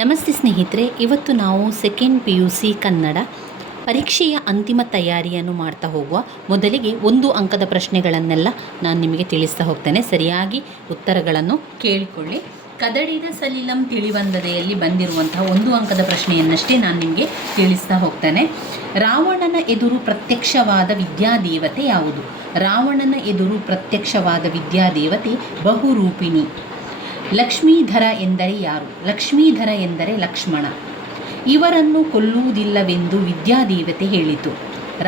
ನಮಸ್ತೆ ಸ್ನೇಹಿತರೆ, ಇವತ್ತು ನಾವು ಸೆಕೆಂಡ್ PUC ಕನ್ನಡ ಪರೀಕ್ಷೆಯ ಅಂತಿಮ ತಯಾರಿಯನ್ನು ಮಾಡ್ತಾ ಹೋಗುವ ಮೊದಲಿಗೆ 1 ಅಂಕದ ಪ್ರಶ್ನೆಗಳನ್ನೆಲ್ಲ ನಾನು ನಿಮಗೆ ತಿಳಿಸ್ತಾ ಹೋಗ್ತೇನೆ. ಸರಿಯಾಗಿ ಉತ್ತರಗಳನ್ನು ಕೇಳಿಕೊಳ್ಳಿ. ಕದಡಿದ ಸಲಿಲಂ ತಿಳಿವಂದದೆಯಲ್ಲಿ ಬಂದಿರುವಂತಹ 1 ಅಂಕದ ಪ್ರಶ್ನೆಯನ್ನಷ್ಟೇ ನಾನು ನಿಮಗೆ ತಿಳಿಸ್ತಾ ಹೋಗ್ತೇನೆ. ರಾವಣನ ಎದುರು ಪ್ರತ್ಯಕ್ಷವಾದ ವಿದ್ಯಾದೇವತೆ ಯಾವುದು? ರಾವಣನ ಎದುರು ಪ್ರತ್ಯಕ್ಷವಾದ ವಿದ್ಯಾದೇವತೆ ಬಹುರೂಪಿಣಿ. ಲಕ್ಷ್ಮೀಧರ ಎಂದರೆ ಯಾರು? ಲಕ್ಷ್ಮೀಧರ ಎಂದರೆ ಲಕ್ಷ್ಮಣ. ಇವರನ್ನು ಕೊಲ್ಲುವುದಿಲ್ಲವೆಂದು ವಿದ್ಯಾದೇವತೆ ಹೇಳಿತು.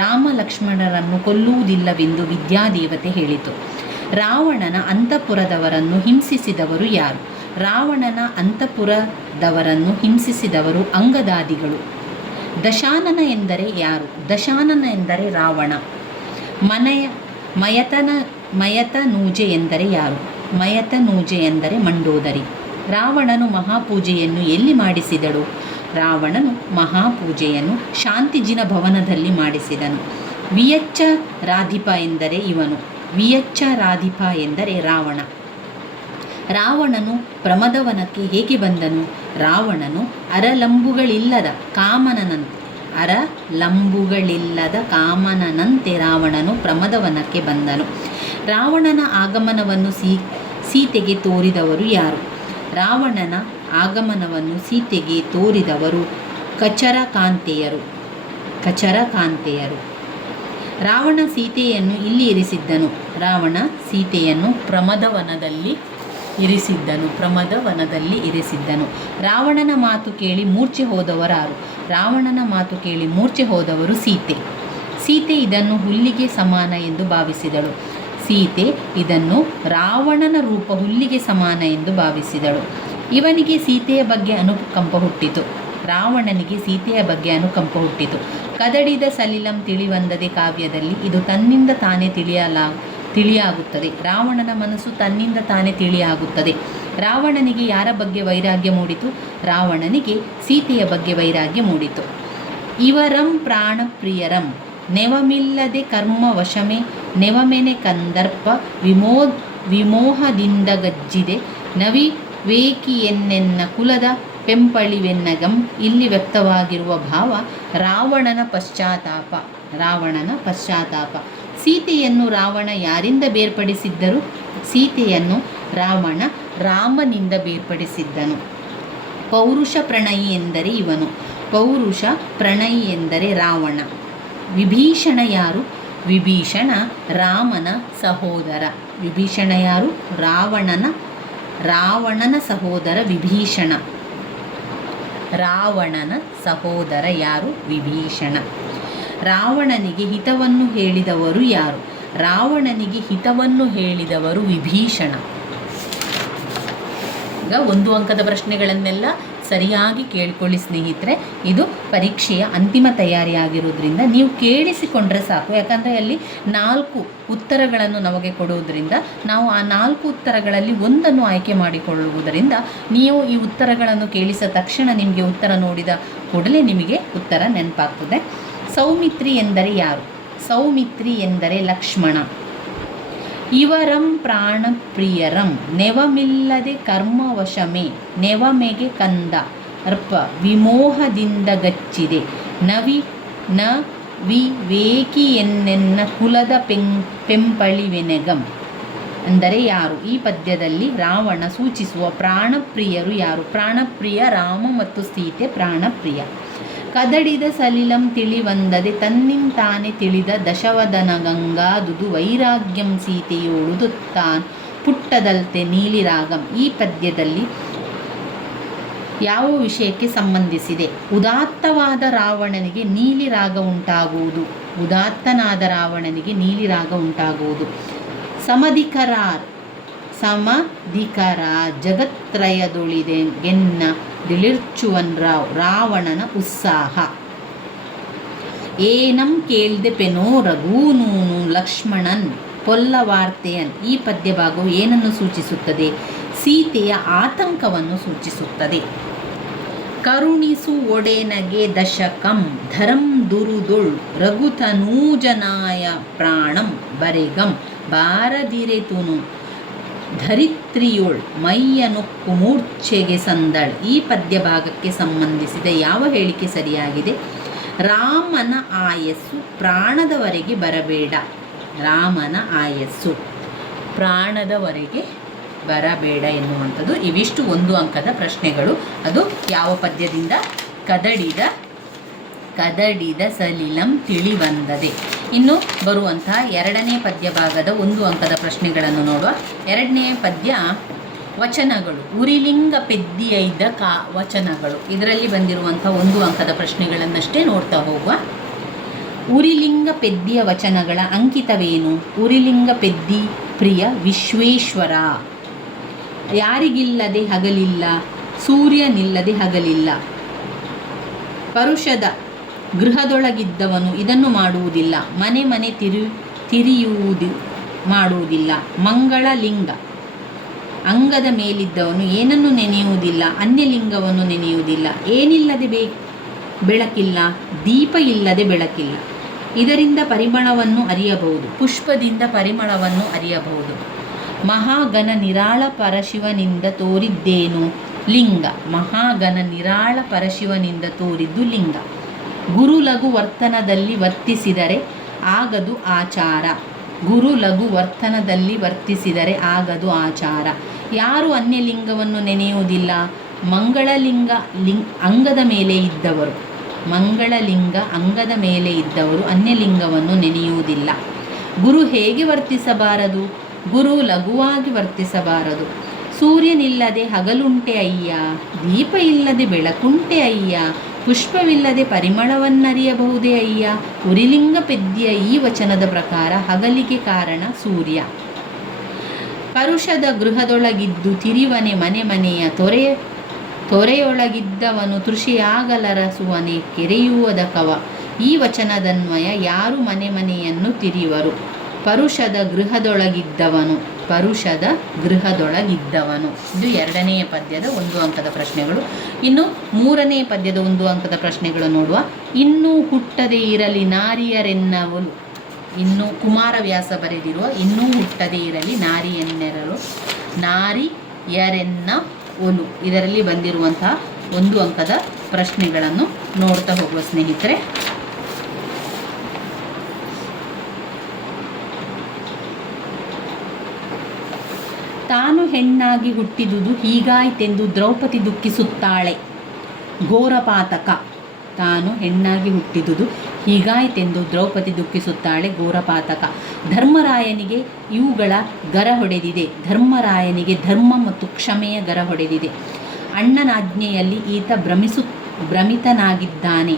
ರಾಮ ಲಕ್ಷ್ಮಣರನ್ನು ಕೊಲ್ಲುವುದಿಲ್ಲವೆಂದು ವಿದ್ಯಾದೇವತೆ ಹೇಳಿತು. ರಾವಣನ ಅಂತಃಪುರದವರನ್ನು ಹಿಂಸಿಸಿದವರು ಯಾರು? ರಾವಣನ ಅಂತಃಪುರದವರನ್ನು ಹಿಂಸಿಸಿದವರು ಅಂಗದಾದಿಗಳು. ದಶಾನನ ಎಂದರೆ ಯಾರು? ದಶಾನನ ಎಂದರೆ ರಾವಣ. ಮಯತನೂಜೆ ಎಂದರೆ ಯಾರು? ಮಯತನೂಜೆ ಎಂದರೆ ಮಂಡೋದರಿ. ರಾವಣನು ಮಹಾಪೂಜೆಯನ್ನು ಎಲ್ಲಿ ಮಾಡಿಸಿದಳು? ರಾವಣನು ಮಹಾಪೂಜೆಯನ್ನು ಶಾಂತಿಜಿನ ಭವನದಲ್ಲಿ ಮಾಡಿಸಿದನು. ವಿಯಚ್ಚ ರಾಧಿಪ ಎಂದರೆ ಇವನು. ವಿಯಚ್ಚ ರಾಧಿಪ ಎಂದರೆ ರಾವಣ. ರಾವಣನು ಪ್ರಮದವನಕ್ಕೆ ಹೇಗೆ ಬಂದನು? ರಾವಣನು ಅರಲಂಬುಗಳಿಲ್ಲದ ಕಾಮನನಂತೆ ರಾವಣನು ಪ್ರಮದವನಕ್ಕೆ ಬಂದನು. ರಾವಣನ ಆಗಮನವನ್ನು ಸೀತೆಗೆ ತೋರಿದವರು ಯಾರು? ರಾವಣನ ಆಗಮನವನ್ನು ಸೀತೆಗೆ ತೋರಿದವರು ಕಚರಕಾಂತೆಯರು. ರಾವಣ ಸೀತೆಯನ್ನು ಇಲ್ಲಿ ಇರಿಸಿದ್ದನು. ರಾವಣ ಸೀತೆಯನ್ನು ಪ್ರಮದವನದಲ್ಲಿ ಇರಿಸಿದ್ದನು. ರಾವಣನ ಮಾತು ಕೇಳಿ ಮೂರ್ಛೆ ಹೋದವರಾರು? ರಾವಣನ ಮಾತು ಕೇಳಿ ಮೂರ್ಛೆ ಹೋದವರು ಸೀತೆ ಇದನ್ನು ಹುಲ್ಲಿಗೆ ಸಮಾನ ಎಂದು ಭಾವಿಸಿದಳು. ಸೀತೆ ಇದನ್ನು ರಾವಣನ ರೂಪ ಹುಲ್ಲಿಗೆ ಸಮಾನ ಎಂದು ಭಾವಿಸಿದಳು. ಇವನಿಗೆ ಸೀತೆಯ ಬಗ್ಗೆ ಅನುಕಂಪ ಹುಟ್ಟಿತು. ರಾವಣನಿಗೆ ಸೀತೆಯ ಬಗ್ಗೆ ಅನುಕಂಪ ಹುಟ್ಟಿತು. ಕದಡಿದ ಸಲಿಲಂ ತಿಳಿವಂದದೆ ಕಾವ್ಯದಲ್ಲಿ ಇದು ತನ್ನಿಂದ ತಾನೇ ತಿಳಿಯಾಗುತ್ತದೆ. ರಾವಣನ ಮನಸ್ಸು ತನ್ನಿಂದ ತಾನೇ ತಿಳಿಯಾಗುತ್ತದೆ. ರಾವಣನಿಗೆ ಯಾರ ಬಗ್ಗೆ ವೈರಾಗ್ಯ ಮೂಡಿತು? ರಾವಣನಿಗೆ ಸೀತೆಯ ಬಗ್ಗೆ ವೈರಾಗ್ಯ ಮೂಡಿತು. ಇವರಂ ಪ್ರಾಣಪ್ರಿಯರಂ ನೆವಮಿಲ್ಲದೆ ಕರ್ಮ ವಶಮೆ ನೆವಮೆನೆ ಕಂದರ್ಪ ವಿಮೋಹದಿಂದ ಗಜ್ಜಿದೆ ನವಿವೇಕಿಯೆನ್ನೆನ್ನ ಕುಲದ ಪೆಂಪಳಿವೆನ್ನಗಂ. ಇಲ್ಲಿ ವ್ಯಕ್ತವಾಗಿರುವ ಭಾವ ರಾವಣನ ಪಶ್ಚಾತ್ತಾಪ. ಸೀತೆಯನ್ನು ರಾವಣ ಯಾರಿಂದ ಬೇರ್ಪಡಿಸಿದ್ದರು? ಸೀತೆಯನ್ನು ರಾವಣ ರಾಮನಿಂದ ಬೇರ್ಪಡಿಸಿದ್ದನು. ಪೌರುಷ ಪ್ರಣಯಿ ಎಂದರೆ ಇವನು. ಪೌರುಷ ಪ್ರಣಯಿ ಎಂದರೆ ರಾವಣ. ವಿಭೀಷಣ ಯಾರು? ವಿಭೀಷಣ ರಾಮನ ಸಹೋದರ. ವಿಭೀಷಣ ಯಾರು? ರಾವಣನ ಸಹೋದರ ವಿಭೀಷಣ. ರಾವಣನ ಸಹೋದರ ಯಾರು? ವಿಭೀಷಣ. ರಾವಣನಿಗೆ ಹಿತವನ್ನು ಹೇಳಿದವರು ಯಾರು? ರಾವಣನಿಗೆ ಹಿತವನ್ನು ಹೇಳಿದವರು ವಿಭೀಷಣ. ಈಗ 1 ಅಂಕದ ಪ್ರಶ್ನೆಗಳನ್ನೆಲ್ಲ ಸರಿಯಾಗಿ ಕೇಳಿಕೊಳ್ಳಿ ಸ್ನೇಹಿತರೆ. ಇದು ಪರೀಕ್ಷೆಯ ಅಂತಿಮ ತಯಾರಿಯಾಗಿರೋದ್ರಿಂದ ನೀವು ಕೇಳಿಸಿಕೊಂಡ್ರೆ ಸಾಕು. ಯಾಕಂದರೆ ಅಲ್ಲಿ 4 ಉತ್ತರಗಳನ್ನು ನಮಗೆ ಕೊಡುವುದರಿಂದ ನಾವು ಆ 4 ಉತ್ತರಗಳಲ್ಲಿ ಒಂದನ್ನು ಆಯ್ಕೆ ಮಾಡಿಕೊಳ್ಳುವುದರಿಂದ ನೀವು ಈ ಉತ್ತರಗಳನ್ನು ಕೇಳಿಸಿದ ತಕ್ಷಣ ನಿಮಗೆ ಉತ್ತರ ನೋಡಿದ ಕೂಡಲೇ ನಿಮಗೆ ಉತ್ತರ ನೆನಪಾಗ್ತದೆ. ಸೌಮಿತ್ರಿ ಎಂದರೆ ಯಾರು? ಸೌಮಿತ್ರಿ ಎಂದರೆ ಲಕ್ಷ್ಮಣ. ಇವರಂ ಪ್ರಾಣಪ್ರಿಯರಂ ನೆವಮಿಲ್ಲದೆ ಕರ್ಮವಶಮೆ ನೆವಮೆಗೆ ಕಂದ ಅರ್ಪ ವಿಮೋಹದಿಂದ ಗಚ್ಚಿದೆ ವಿವೇಕಿಯೆನ್ನೆನ್ನ ಕುಲದ ಪೆಂಪಳಿವೆನೆಗಂ ಅಂದರೆ ಯಾರು? ಈ ಪದ್ಯದಲ್ಲಿ ರಾವಣ ಸೂಚಿಸುವ ಪ್ರಾಣಪ್ರಿಯರು ಯಾರು? ಪ್ರಾಣಪ್ರಿಯ ರಾಮ ಮತ್ತು ಸೀತೆ ಪ್ರಾಣಪ್ರಿಯ. ಕದಡಿದ ಸಲಿಲಂ ತಿಳಿವಂದದೆ ತನ್ನಿಂತಾನೆ ತಿಳಿದ ದಶವದನ ಗಂಗಾದುದು ವೈರಾಗ್ಯಂ ಸೀತೆಯೋಳುದು ತಾನ್ ಪುಟ್ಟದಲ್ತೆ ನೀಲಿರಾಗಂ. ಈ ಪದ್ಯದಲ್ಲಿ ಯಾವ ವಿಷಯಕ್ಕೆ ಸಂಬಂಧಿಸಿದೆ? ಉದಾತ್ತವಾದ ರಾವಣನಿಗೆ ನೀಲಿರಾಗ ಉಂಟಾಗುವುದು. ಉದಾತ್ತನಾದ ರಾವಣನಿಗೆ ನೀಲಿರಾಗ ಉಂಟಾಗುವುದು. ಸಮಧಿಕರ ಜಗತ್ರಯದೊಳಿದೆಗೆನ್ನ ದಿಳಿರ್ಚುವನ್ ರಾವಣನ ಉತ್ಸಾಹ. ಏನಂ ಕೇಳ್ದೆ ಪೆನೋ ರಘೂನೂನು ಲಕ್ಷ್ಮಣನ್ ಪೊಲ್ಲವಾರ್ತೆಯನ್. ಈ ಪದ್ಯಭಾಗವು ಏನನ್ನು ಸೂಚಿಸುತ್ತದೆ? ಸೀತೆಯ ಆತಂಕವನ್ನು ಸೂಚಿಸುತ್ತದೆ. ಕರುಣಿಸು ಒಡೆನಗೆ ದಶಕಂ ಧರಂ ದುರುದೊಳ್ ರಘುತನೂಜನಾಯ ಪ್ರಾಣಂ ಬರೆಗಂ ಬಾರದಿರೆತುನು ಧರಿತ್ರಿಯೋಳ್ ಮೈಯನುಕ್ಕು ಮೂರ್ಛೆಗೆ ಸಂದಳ್. ಈ ಪದ್ಯ ಭಾಗಕ್ಕೆ ಸಂಬಂಧಿಸಿದ ಯಾವ ಹೇಳಿಕೆ ಸರಿಯಾಗಿದೆ? ರಾಮನ ಆಯಸ್ಸು ಪ್ರಾಣದವರೆಗೆ ಬರಬೇಡ. ರಾಮನ ಆಯಸ್ಸು ಪ್ರಾಣದವರೆಗೆ ಬರಬೇಡ ಎನ್ನುವಂಥದ್ದು. ಇವಿಷ್ಟು 1 ಅಂಕದ ಪ್ರಶ್ನೆಗಳು. ಅದು ಯಾವ ಪದ್ಯದಿಂದ? ಕದಡಿದ ಸಲಿಲಂ ತಿಳಿವಂದದೆ. ಇನ್ನು ಬರುವಂತಹ 2ನೇ ಪದ್ಯ ಭಾಗದ 1 ಅಂಕದ ಪ್ರಶ್ನೆಗಳನ್ನು ನೋಡುವ. 2ನೇ ಪದ್ಯ ವಚನಗಳು. ಉರಿಲಿಂಗ ಪೆದ್ದಿಯೈದ ವಚನಗಳು. ಇದರಲ್ಲಿ ಬಂದಿರುವಂಥ 1 ಅಂಕದ ಪ್ರಶ್ನೆಗಳನ್ನಷ್ಟೇ ನೋಡ್ತಾ ಹೋಗುವ. ಉರಿಲಿಂಗ ಪೆದ್ದಿಯ ವಚನಗಳ ಅಂಕಿತವೇನು? ಉರಿಲಿಂಗ ಪೆದ್ದಿ ಪ್ರಿಯ ವಿಶ್ವೇಶ್ವರ. ಯಾರಿಗಿಲ್ಲದೆ ಹಗಲಿಲ್ಲ, ಸೂರ್ಯನಿಲ್ಲದೆ ಹಗಲಿಲ್ಲ. ಪರುಷದ ಗೃಹದೊಳಗಿದ್ದವನು ಇದನ್ನು ಮಾಡುವುದಿಲ್ಲ. ಮನೆ ಮನೆ ತಿರಿಯುವುದು ಮಾಡುವುದಿಲ್ಲ. ಮಂಗಳಲಿಂಗ ಅಂಗದ ಮೇಲಿದ್ದವನು ಏನನ್ನು ನೆನೆಯುವುದಿಲ್ಲ. ಅನ್ಯಲಿಂಗವನ್ನು ನೆನೆಯುವುದಿಲ್ಲ. ಏನಿಲ್ಲದೆ ಬೆಳಕಿಲ್ಲ, ದೀಪ ಇಲ್ಲದೆ ಬೆಳಕಿಲ್ಲ. ಇದರಿಂದ ಪರಿಮಳವನ್ನು ಅರಿಯಬಹುದು, ಪುಷ್ಪದಿಂದ ಪರಿಮಳವನ್ನು ಅರಿಯಬಹುದು. ಮಹಾಗಣ ನಿರಾಳ ಪರಶಿವನಿಂದ ತೋರಿದ್ದೇನು? ಲಿಂಗ. ಮಹಾಗಣ ನಿರಾಳ ಪರಶಿವನಿಂದ ತೋರಿದ್ದು ಲಿಂಗ. ಗುರು ಲಘು ವರ್ತನದಲ್ಲಿ ವರ್ತಿಸಿದರೆ ಆಗದು ಆಚಾರ. ಗುರು ಲಘು ವರ್ತನದಲ್ಲಿ ವರ್ತಿಸಿದರೆ ಆಗದು ಆಚಾರ. ಯಾರು ಅನ್ಯಲಿಂಗವನ್ನು ನೆನೆಯುವುದಿಲ್ಲ? ಮಂಗಳಲಿಂಗ ಅಂಗದ ಮೇಲೆ ಇದ್ದವರು. ಮಂಗಳಲಿಂಗ ಅಂಗದ ಮೇಲೆ ಇದ್ದವರು ಅನ್ಯಲಿಂಗವನ್ನು ನೆನೆಯುವುದಿಲ್ಲ. ಗುರು ಹೇಗೆ ವರ್ತಿಸಬಾರದು? ಗುರು ಲಘುವಾಗಿ ವರ್ತಿಸಬಾರದು. ಸೂರ್ಯನಿಲ್ಲದೆ ಹಗಲುಂಟೆ ಅಯ್ಯ, ದೀಪ ಇಲ್ಲದೆ ಬೆಳಕುಂಟೆ ಅಯ್ಯ, ಪುಷ್ಪವಿಲ್ಲದೆ ಪರಿಮಳವನ್ನರಿಯಬಹುದೇ ಅಯ್ಯ. ಉರಿಲಿಂಗ ಪೆದ್ದಿಯ ಈ ವಚನದ ಪ್ರಕಾರ ಹಗಲಿಗೆ ಕಾರಣ ಸೂರ್ಯ. ಪರುಷದ ಗೃಹದೊಳಗಿದ್ದು ತಿರಿವನೆ ಮನೆ ಮನೆಯ ತೊರೆಯೊಳಗಿದ್ದವನು ತೃಷಿಯಾಗಲರಸುವನೆ ಕೆರೆಯುವುದ ಕವ. ಈ ವಚನದನ್ವಯ ಯಾರು ಮನೆ ಮನೆಯನ್ನು ತಿರಿಯುವರು? ಪರುಷದ ಗೃಹದೊಳಗಿದ್ದವನು. ಪರುಷದ ಗೃಹದೊಳಗಿದ್ದವನು. ಇದು 2ನೇ ಪದ್ಯದ 1 ಅಂಕದ ಪ್ರಶ್ನೆಗಳು. ಇನ್ನು 3ನೇ ಪದ್ಯದ 1 ಅಂಕದ ಪ್ರಶ್ನೆಗಳು ನೋಡುವ. ಇನ್ನೂ ಹುಟ್ಟದೇ ಇರಲಿ ನಾರಿಯರೆನ್ನವಲು. ಇನ್ನು ಕುಮಾರವ್ಯಾಸ ಬರೆದಿರುವ ಇನ್ನೂ ಹುಟ್ಟದೇ ಇರಲಿ ನಾರಿಯರೆನ್ನ ಒಲು. ಇದರಲ್ಲಿ ಬಂದಿರುವಂತಹ 1 ಅಂಕದ ಪ್ರಶ್ನೆಗಳನ್ನು ನೋಡ್ತಾ ಹೋಗುವ ಸ್ನೇಹಿತರೆ. ತಾನು ಹೆಣ್ಣಾಗಿ ಹುಟ್ಟಿದುದು ಹೀಗಾಯ್ತೆಂದು ದ್ರೌಪದಿ ದುಃಖಿಸುತ್ತಾಳೆ. ಘೋರಪಾತಕ. ತಾನು ಹೆಣ್ಣಾಗಿ ಹುಟ್ಟಿದುದು ಹೀಗಾಯ್ತೆಂದು ದ್ರೌಪದಿ ದುಃಖಿಸುತ್ತಾಳೆ. ಘೋರಪಾತಕ. ಧರ್ಮರಾಯನಿಗೆ ಇವುಗಳ ಗರ ಹೊಡೆದಿದೆ. ಧರ್ಮರಾಯನಿಗೆ ಧರ್ಮ ಮತ್ತು ಕ್ಷಮೆಯ ಗರ ಹೊಡೆದಿದೆ. ಅಣ್ಣನಾಜ್ಞೆಯಲ್ಲಿ ಈತ ಭ್ರಮಿತನಾಗಿದ್ದಾನೆ.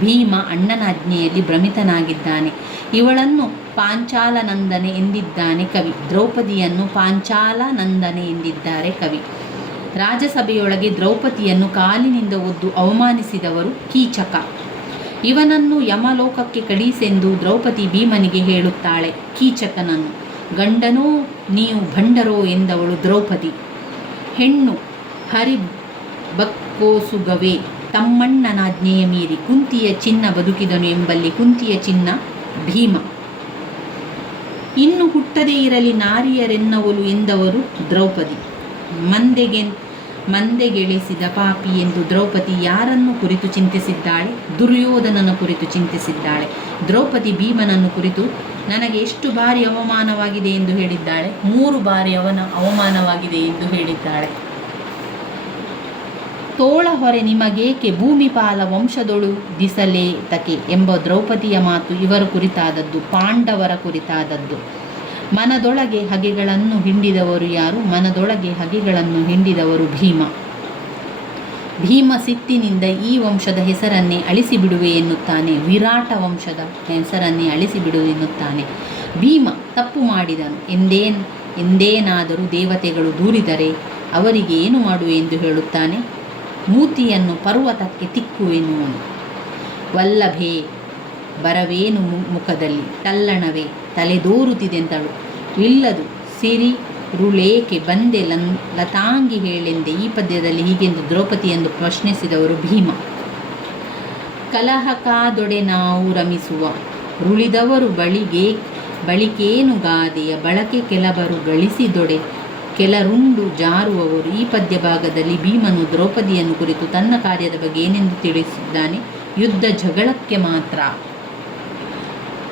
ಭೀಮ ಅಣ್ಣನಾಜ್ಞೆಯಲ್ಲಿ ಭ್ರಮಿತನಾಗಿದ್ದಾನೆ. ಇವಳನ್ನು ಪಾಂಚಾಲನಂದನೆ ಎಂದಿದ್ದಾನೆ ಕವಿ. ದ್ರೌಪದಿಯನ್ನು ಪಾಂಚಾಲನಂದನೆ ಎಂದಿದ್ದಾರೆ ಕವಿ. ರಾಜಸಭೆಯೊಳಗೆ ದ್ರೌಪದಿಯನ್ನು ಕಾಲಿನಿಂದ ಒದ್ದು ಅವಮಾನಿಸಿದವರು ಕೀಚಕ. ಇವನನ್ನು ಯಮಲೋಕಕ್ಕೆ ಕಳಿಸೆಂದು ದ್ರೌಪದಿ ಭೀಮನಿಗೆ ಹೇಳುತ್ತಾಳೆ ಕೀಚಕನನ್ನು. ಗಂಡನೋ ನೀವು ಭಂಡರೋ ಎಂದವಳು ದ್ರೌಪದಿ. ಹೆಣ್ಣು ಹರಿಬಕ್ಕೋಸುಗವೇ ತಮ್ಮಣ್ಣನಾಜ್ಞೆಯ ಮೀರಿ ಕುಂತಿಯ ಚಿನ್ನ ಬದುಕಿದನು ಎಂಬಲ್ಲಿ ಕುಂತಿಯ ಚಿನ್ನ ಭೀಮ. ಇನ್ನು ಹುಟ್ಟದೇ ಇರಲಿ ನಾರಿಯರೆನ್ನವಲು ಎಂದವರು ದ್ರೌಪದಿ. ಮಂದೆಗೆಳಿಸಿದ ಪಾಪಿ ಎಂದು ದ್ರೌಪದಿ ಯಾರನ್ನು ಕುರಿತು ಚಿಂತಿಸಿದ್ದಾಳೆ? ದುರ್ಯೋಧನನ ಕುರಿತು ಚಿಂತಿಸಿದ್ದಾಳೆ. ದ್ರೌಪದಿ ಭೀಮನನ್ನು ಕುರಿತು ನನಗೆ ಎಷ್ಟು ಬಾರಿ ಅವಮಾನವಾಗಿದೆ ಎಂದು ಹೇಳಿದ್ದಾಳೆ? 3 ಬಾರಿ ಅವನ ಅವಮಾನವಾಗಿದೆ ಎಂದು ಹೇಳಿದ್ದಾಳೆ. ತೋಳ ಹೊರೆ ನಿಮಗೇಕೆ ಭೂಮಿಪಾಲ ವಂಶದೊಳು ದಿಸಲೇ ತಕೆ ಎಂಬ ದ್ರೌಪದಿಯ ಮಾತು ಇವರ ಕುರಿತಾದದ್ದು, ಪಾಂಡವರ ಕುರಿತಾದದ್ದು. ಮನದೊಳಗೆ ಹಗೆಗಳನ್ನು ಹಿಂಡಿದವರು ಯಾರು? ಮನದೊಳಗೆ ಹಗೆಗಳನ್ನು ಹಿಂಡಿದವರು ಭೀಮ. ಭೀಮ ಸಿಟ್ಟಿನಿಂದ ಈ ವಂಶದ ಹೆಸರನ್ನೇ ಅಳಿಸಿಬಿಡುವೆ ಎನ್ನುತ್ತಾನೆ. ವಿರಾಟ ವಂಶದ ಹೆಸರನ್ನೇ ಅಳಿಸಿಬಿಡುವೆ ಎನ್ನುತ್ತಾನೆ. ಭೀಮ ತಪ್ಪು ಮಾಡಿದನು ಎಂದೇನಾದರೂ ದೇವತೆಗಳು ದೂರಿದರೆ ಅವರಿಗೆ ಏನು ಮಾಡುವೆ ಎಂದು ಹೇಳುತ್ತಾನೆ. ಮೂತಿಯನ್ನು ಪರ್ವತಕ್ಕೆ ತಿಕ್ಕುವೆನುವನು. ವಲ್ಲಭೆ ಬರವೇನು ಮುಖದಲ್ಲಿ, ತಲ್ಲಣವೇ ತಲೆದೋರುತ್ತಿದೆಂದಳು. ಇಲ್ಲದು ಸಿರಿರುಳೇಕೆ ಬಂದೆ ಲತಾಂಗಿ ಹೇಳೆಂದೆ. ಈ ಪದ್ಯದಲ್ಲಿ ಹೀಗೆಂದು ದ್ರೌಪದಿಯನ್ನು ಪ್ರಶ್ನಿಸಿದವರು ಭೀಮ. ಕಲಹಕಾದೊಡೆ ನಾವು ರಮಿಸುವ ರುಳಿದವರು ಬಳಿಕೇನು ಗಾದೆಯ ಬಳಕೆ ಕೆಲವರು ಗಳಿಸಿದೊಡೆ ಕೆಲರುಂಡು ಜಾರುವವರು. ಈ ಪದ್ಯ ಭಾಗದಲ್ಲಿ ಭೀಮನು ದ್ರೌಪದಿಯನ್ನು ಕುರಿತು ತನ್ನ ಕಾರ್ಯದ ಬಗ್ಗೆ ಏನೆಂದು ತಿಳಿಸಿದ್ದಾನೆ? ಯುದ್ಧ ಜಗಳಕ್ಕೆ ಮಾತ್ರ.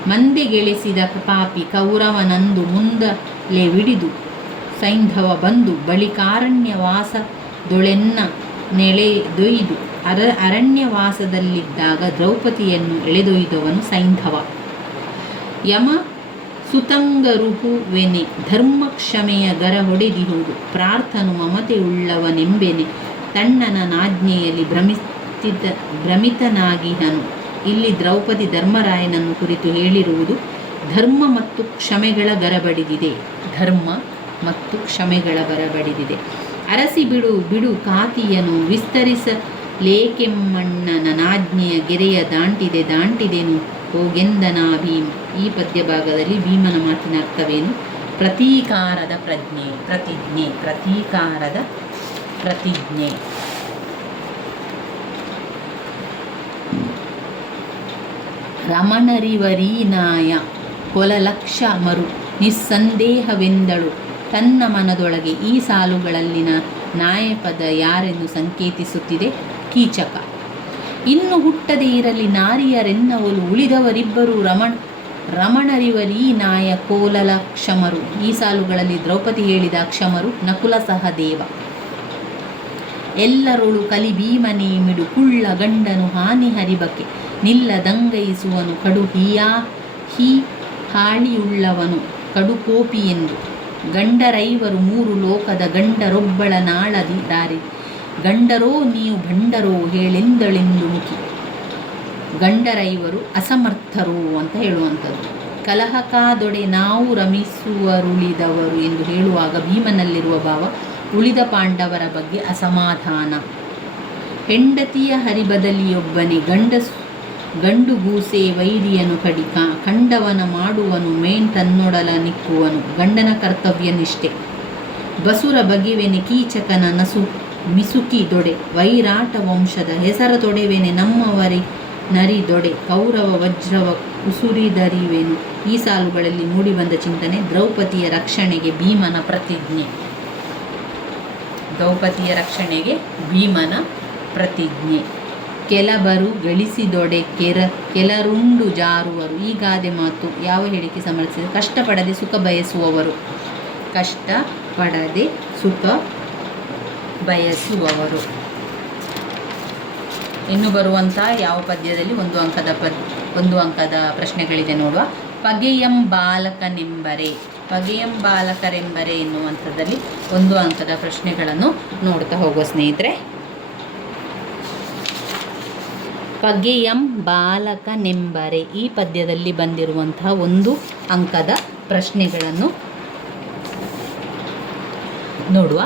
ಮಂದೆಗೆಳೆಸಿದ ಪಾಪಿ ಕೌರವನಂದು ಮುಂದಲೆ ವಿಡಿದು ಸೈಂಧವ ಬಂದು ಬಳಿಕಾರಣ್ಯವಾಸದೊಳೆನ್ನ ನೆಳೆದೊಯ್ದು ಅರಣ್ಯವಾಸದಲ್ಲಿದ್ದಾಗ ದ್ರೌಪದಿಯನ್ನು ಎಳೆದೊಯ್ದವನು ಸೈಂಧವ. ಯಮ ಸುತಂಗರುಹುವೆನೆ ಧರ್ಮ ಕ್ಷಮೆಯ ಗರ ಹೊಡೆದಿಹುದು ಪ್ರಾರ್ಥನು ಮಮತೆಯುಳ್ಳವನೆಂಬೆನೆ ತಣ್ಣನ ನಾಜ್ಞೆಯಲ್ಲಿ ಭ್ರಮಿತನಾಗಿಹನು. ಇಲ್ಲಿ ದ್ರೌಪದಿ ಧರ್ಮರಾಯನನ್ನು ಕುರಿತು ಹೇಳಿರುವುದು ಧರ್ಮ ಮತ್ತು ಕ್ಷಮೆಗಳ ಗರಬಡಿದಿದೆ. ಧರ್ಮ ಮತ್ತು ಕ್ಷಮೆಗಳ ಗರಬಡಿದಿದೆ. ಅರಸಿ ಬಿಡು ಬಿಡು ಕಾತಿಯನು ವಿಸ್ತರಿಸಲೇಕೆಮ್ಮಣ್ಣನ ನಾಜ್ಞೆಯ ಗೆರೆಯ ದಾಂಟಿದೆನು ಹೋಗೆಂದನಾ ಭೀಮ. ಈ ಪದ್ಯ ಭಾಗದಲ್ಲಿ ಭೀಮನ ಮಾತಿನ ಅರ್ಥವೇನು? ಪ್ರತೀಕಾರದ ಪ್ರತಿಜ್ಞೆ. ಪ್ರತೀಕಾರದ ಪ್ರತಿಜ್ಞೆ. ರಮಣರಿವರೀನಾಯ ಕೊಲಲಕ್ಷ ಮರು ನಿಸ್ಸಂದೇಹವೆಂದಳು ತನ್ನ ಮನದೊಳಗೆ. ಈ ಸಾಲುಗಳಲ್ಲಿನ ನಾಯಪದ ಯಾರೆಂದು ಸಂಕೇತಿಸುತ್ತಿದೆ? ಕೀಚಕ. ಇನ್ನು ಹುಟ್ಟದೇ ಇರಲಿ ನಾರಿಯರೆನ್ನವಲು ಉಳಿದವರಿಬ್ಬರು ರಮಣರಿವರೀ ನಾಯ ಕೋಲಲಕ್ಷಮರು. ಈ ಸಾಲುಗಳಲ್ಲಿ ದ್ರೌಪದಿ ಹೇಳಿದ ಅಕ್ಷಮರು ನಕುಲ ಸಹದೇವ. ಎಲ್ಲರೊಳು ಕಲಿ ಭೀಮನೇ ಮಿಡು ಕುಳ್ಳ ಗಂಡನು ಹಾನಿ ಹರಿಬಕೆ ನಿಲ್ಲದಂಗೈಸುವನು ಕಡು ಹಾಳಿಯುಳ್ಳವನು ಕಡು ಕೋಪಿ ಎಂದು. ಗಂಡರೈವರು ಮೂರು ಲೋಕದ ಗಂಡರೊಬ್ಬಳ ನಾಳದಿ ದಾರಿ ಗಂಡರೋ ನೀವು ಭಂಡರೋ ಹೇಳೆಂದಳೆಂದು ಮುಖಿ. ಗಂಡರೈವರು ಅಸಮರ್ಥರು ಅಂತ ಹೇಳುವಂಥದ್ದು. ಕಲಹಕಾದೊಡೆ ನಾವು ರಮಿಸುವರುಳಿದವರು ಎಂದು ಹೇಳುವಾಗ ಭೀಮನಲ್ಲಿರುವ ಭಾವ ಉಳಿದ ಪಾಂಡವರ ಬಗ್ಗೆ ಅಸಮಾಧಾನ. ಹೆಂಡತಿಯ ಹರಿಬದಲಿಯೊಬ್ಬನೇ ಗಂಡುಗೂಸೆ ವೈರಿಯನು ಕಡಿಕ ಕಂಡವನ ಮಾಡುವನು ಮೇನ್ ತನ್ನೊಡಲ ನಿಕ್ಕುವನು. ಗಂಡನ ಕರ್ತವ್ಯ ನಿಷ್ಠೆ. ಬಸುರ ಬಗೆವೆನೆ ಕೀಚಕನ ಮಿಸುಕಿ ದೊಡೆ ವೈರಾಟ ವಂಶದ ಹೆಸರ ತೊಡೆವೆನೆ ನಮ್ಮವರಿ ನರಿದೊಡೆ ಕೌರವ ವಜ್ರವ ಕುಸುರಿದರಿವೆನು. ಈ ಸಾಲುಗಳಲ್ಲಿ ಮೂಡಿಬಂದ ಚಿಂತನೆ ದ್ರೌಪದಿಯ ರಕ್ಷಣೆಗೆ ಭೀಮನ ಪ್ರತಿಜ್ಞೆ. ದ್ರೌಪದಿಯ ರಕ್ಷಣೆಗೆ ಭೀಮನ ಪ್ರತಿಜ್ಞೆ. ಕೆಲಬರು ಗಳಿಸಿದೊಡೆ ಕೆಲರುಂಡು ಜಾರುವರು. ಈ ಗಾದೆ ಮಾತು ಯಾವ ಹೇಳಿಕೆ ಸಮರ್ಥಿಸಿದೆ? ಕಷ್ಟಪಡದೆ ಸುಖ ಬಯಸುವವರು. ಕಷ್ಟಪಡದೆ ಸುಖ ಬಯಸುವವರು. ಇನ್ನು ಬರುವಂಥ ಯಾವ ಪದ್ಯದಲ್ಲಿ ಒಂದು ಅಂಕದ ಪ್ರಶ್ನೆಗಳಿದೆ ನೋಡುವ. ಪಗೆಯಂ ಬಾಲಕನೆಂಬರೆ. ಪಗೆಯಂ ಬಾಲಕರೆಂಬರೆ ಎನ್ನುವಂಥದ್ದಲ್ಲಿ ಒಂದು ಅಂಕದ ಪ್ರಶ್ನೆಗಳನ್ನು ನೋಡ್ತಾ ಹೋಗುವ ಸ್ನೇಹಿತರೆ. ಪಗೆಯಂ ಬಾಲಕನೆಂಬರೆ ಈ ಪದ್ಯದಲ್ಲಿ ಬಂದಿರುವಂತಹ ಒಂದು ಅಂಕದ ಪ್ರಶ್ನೆಗಳನ್ನು ನೋಡುವ.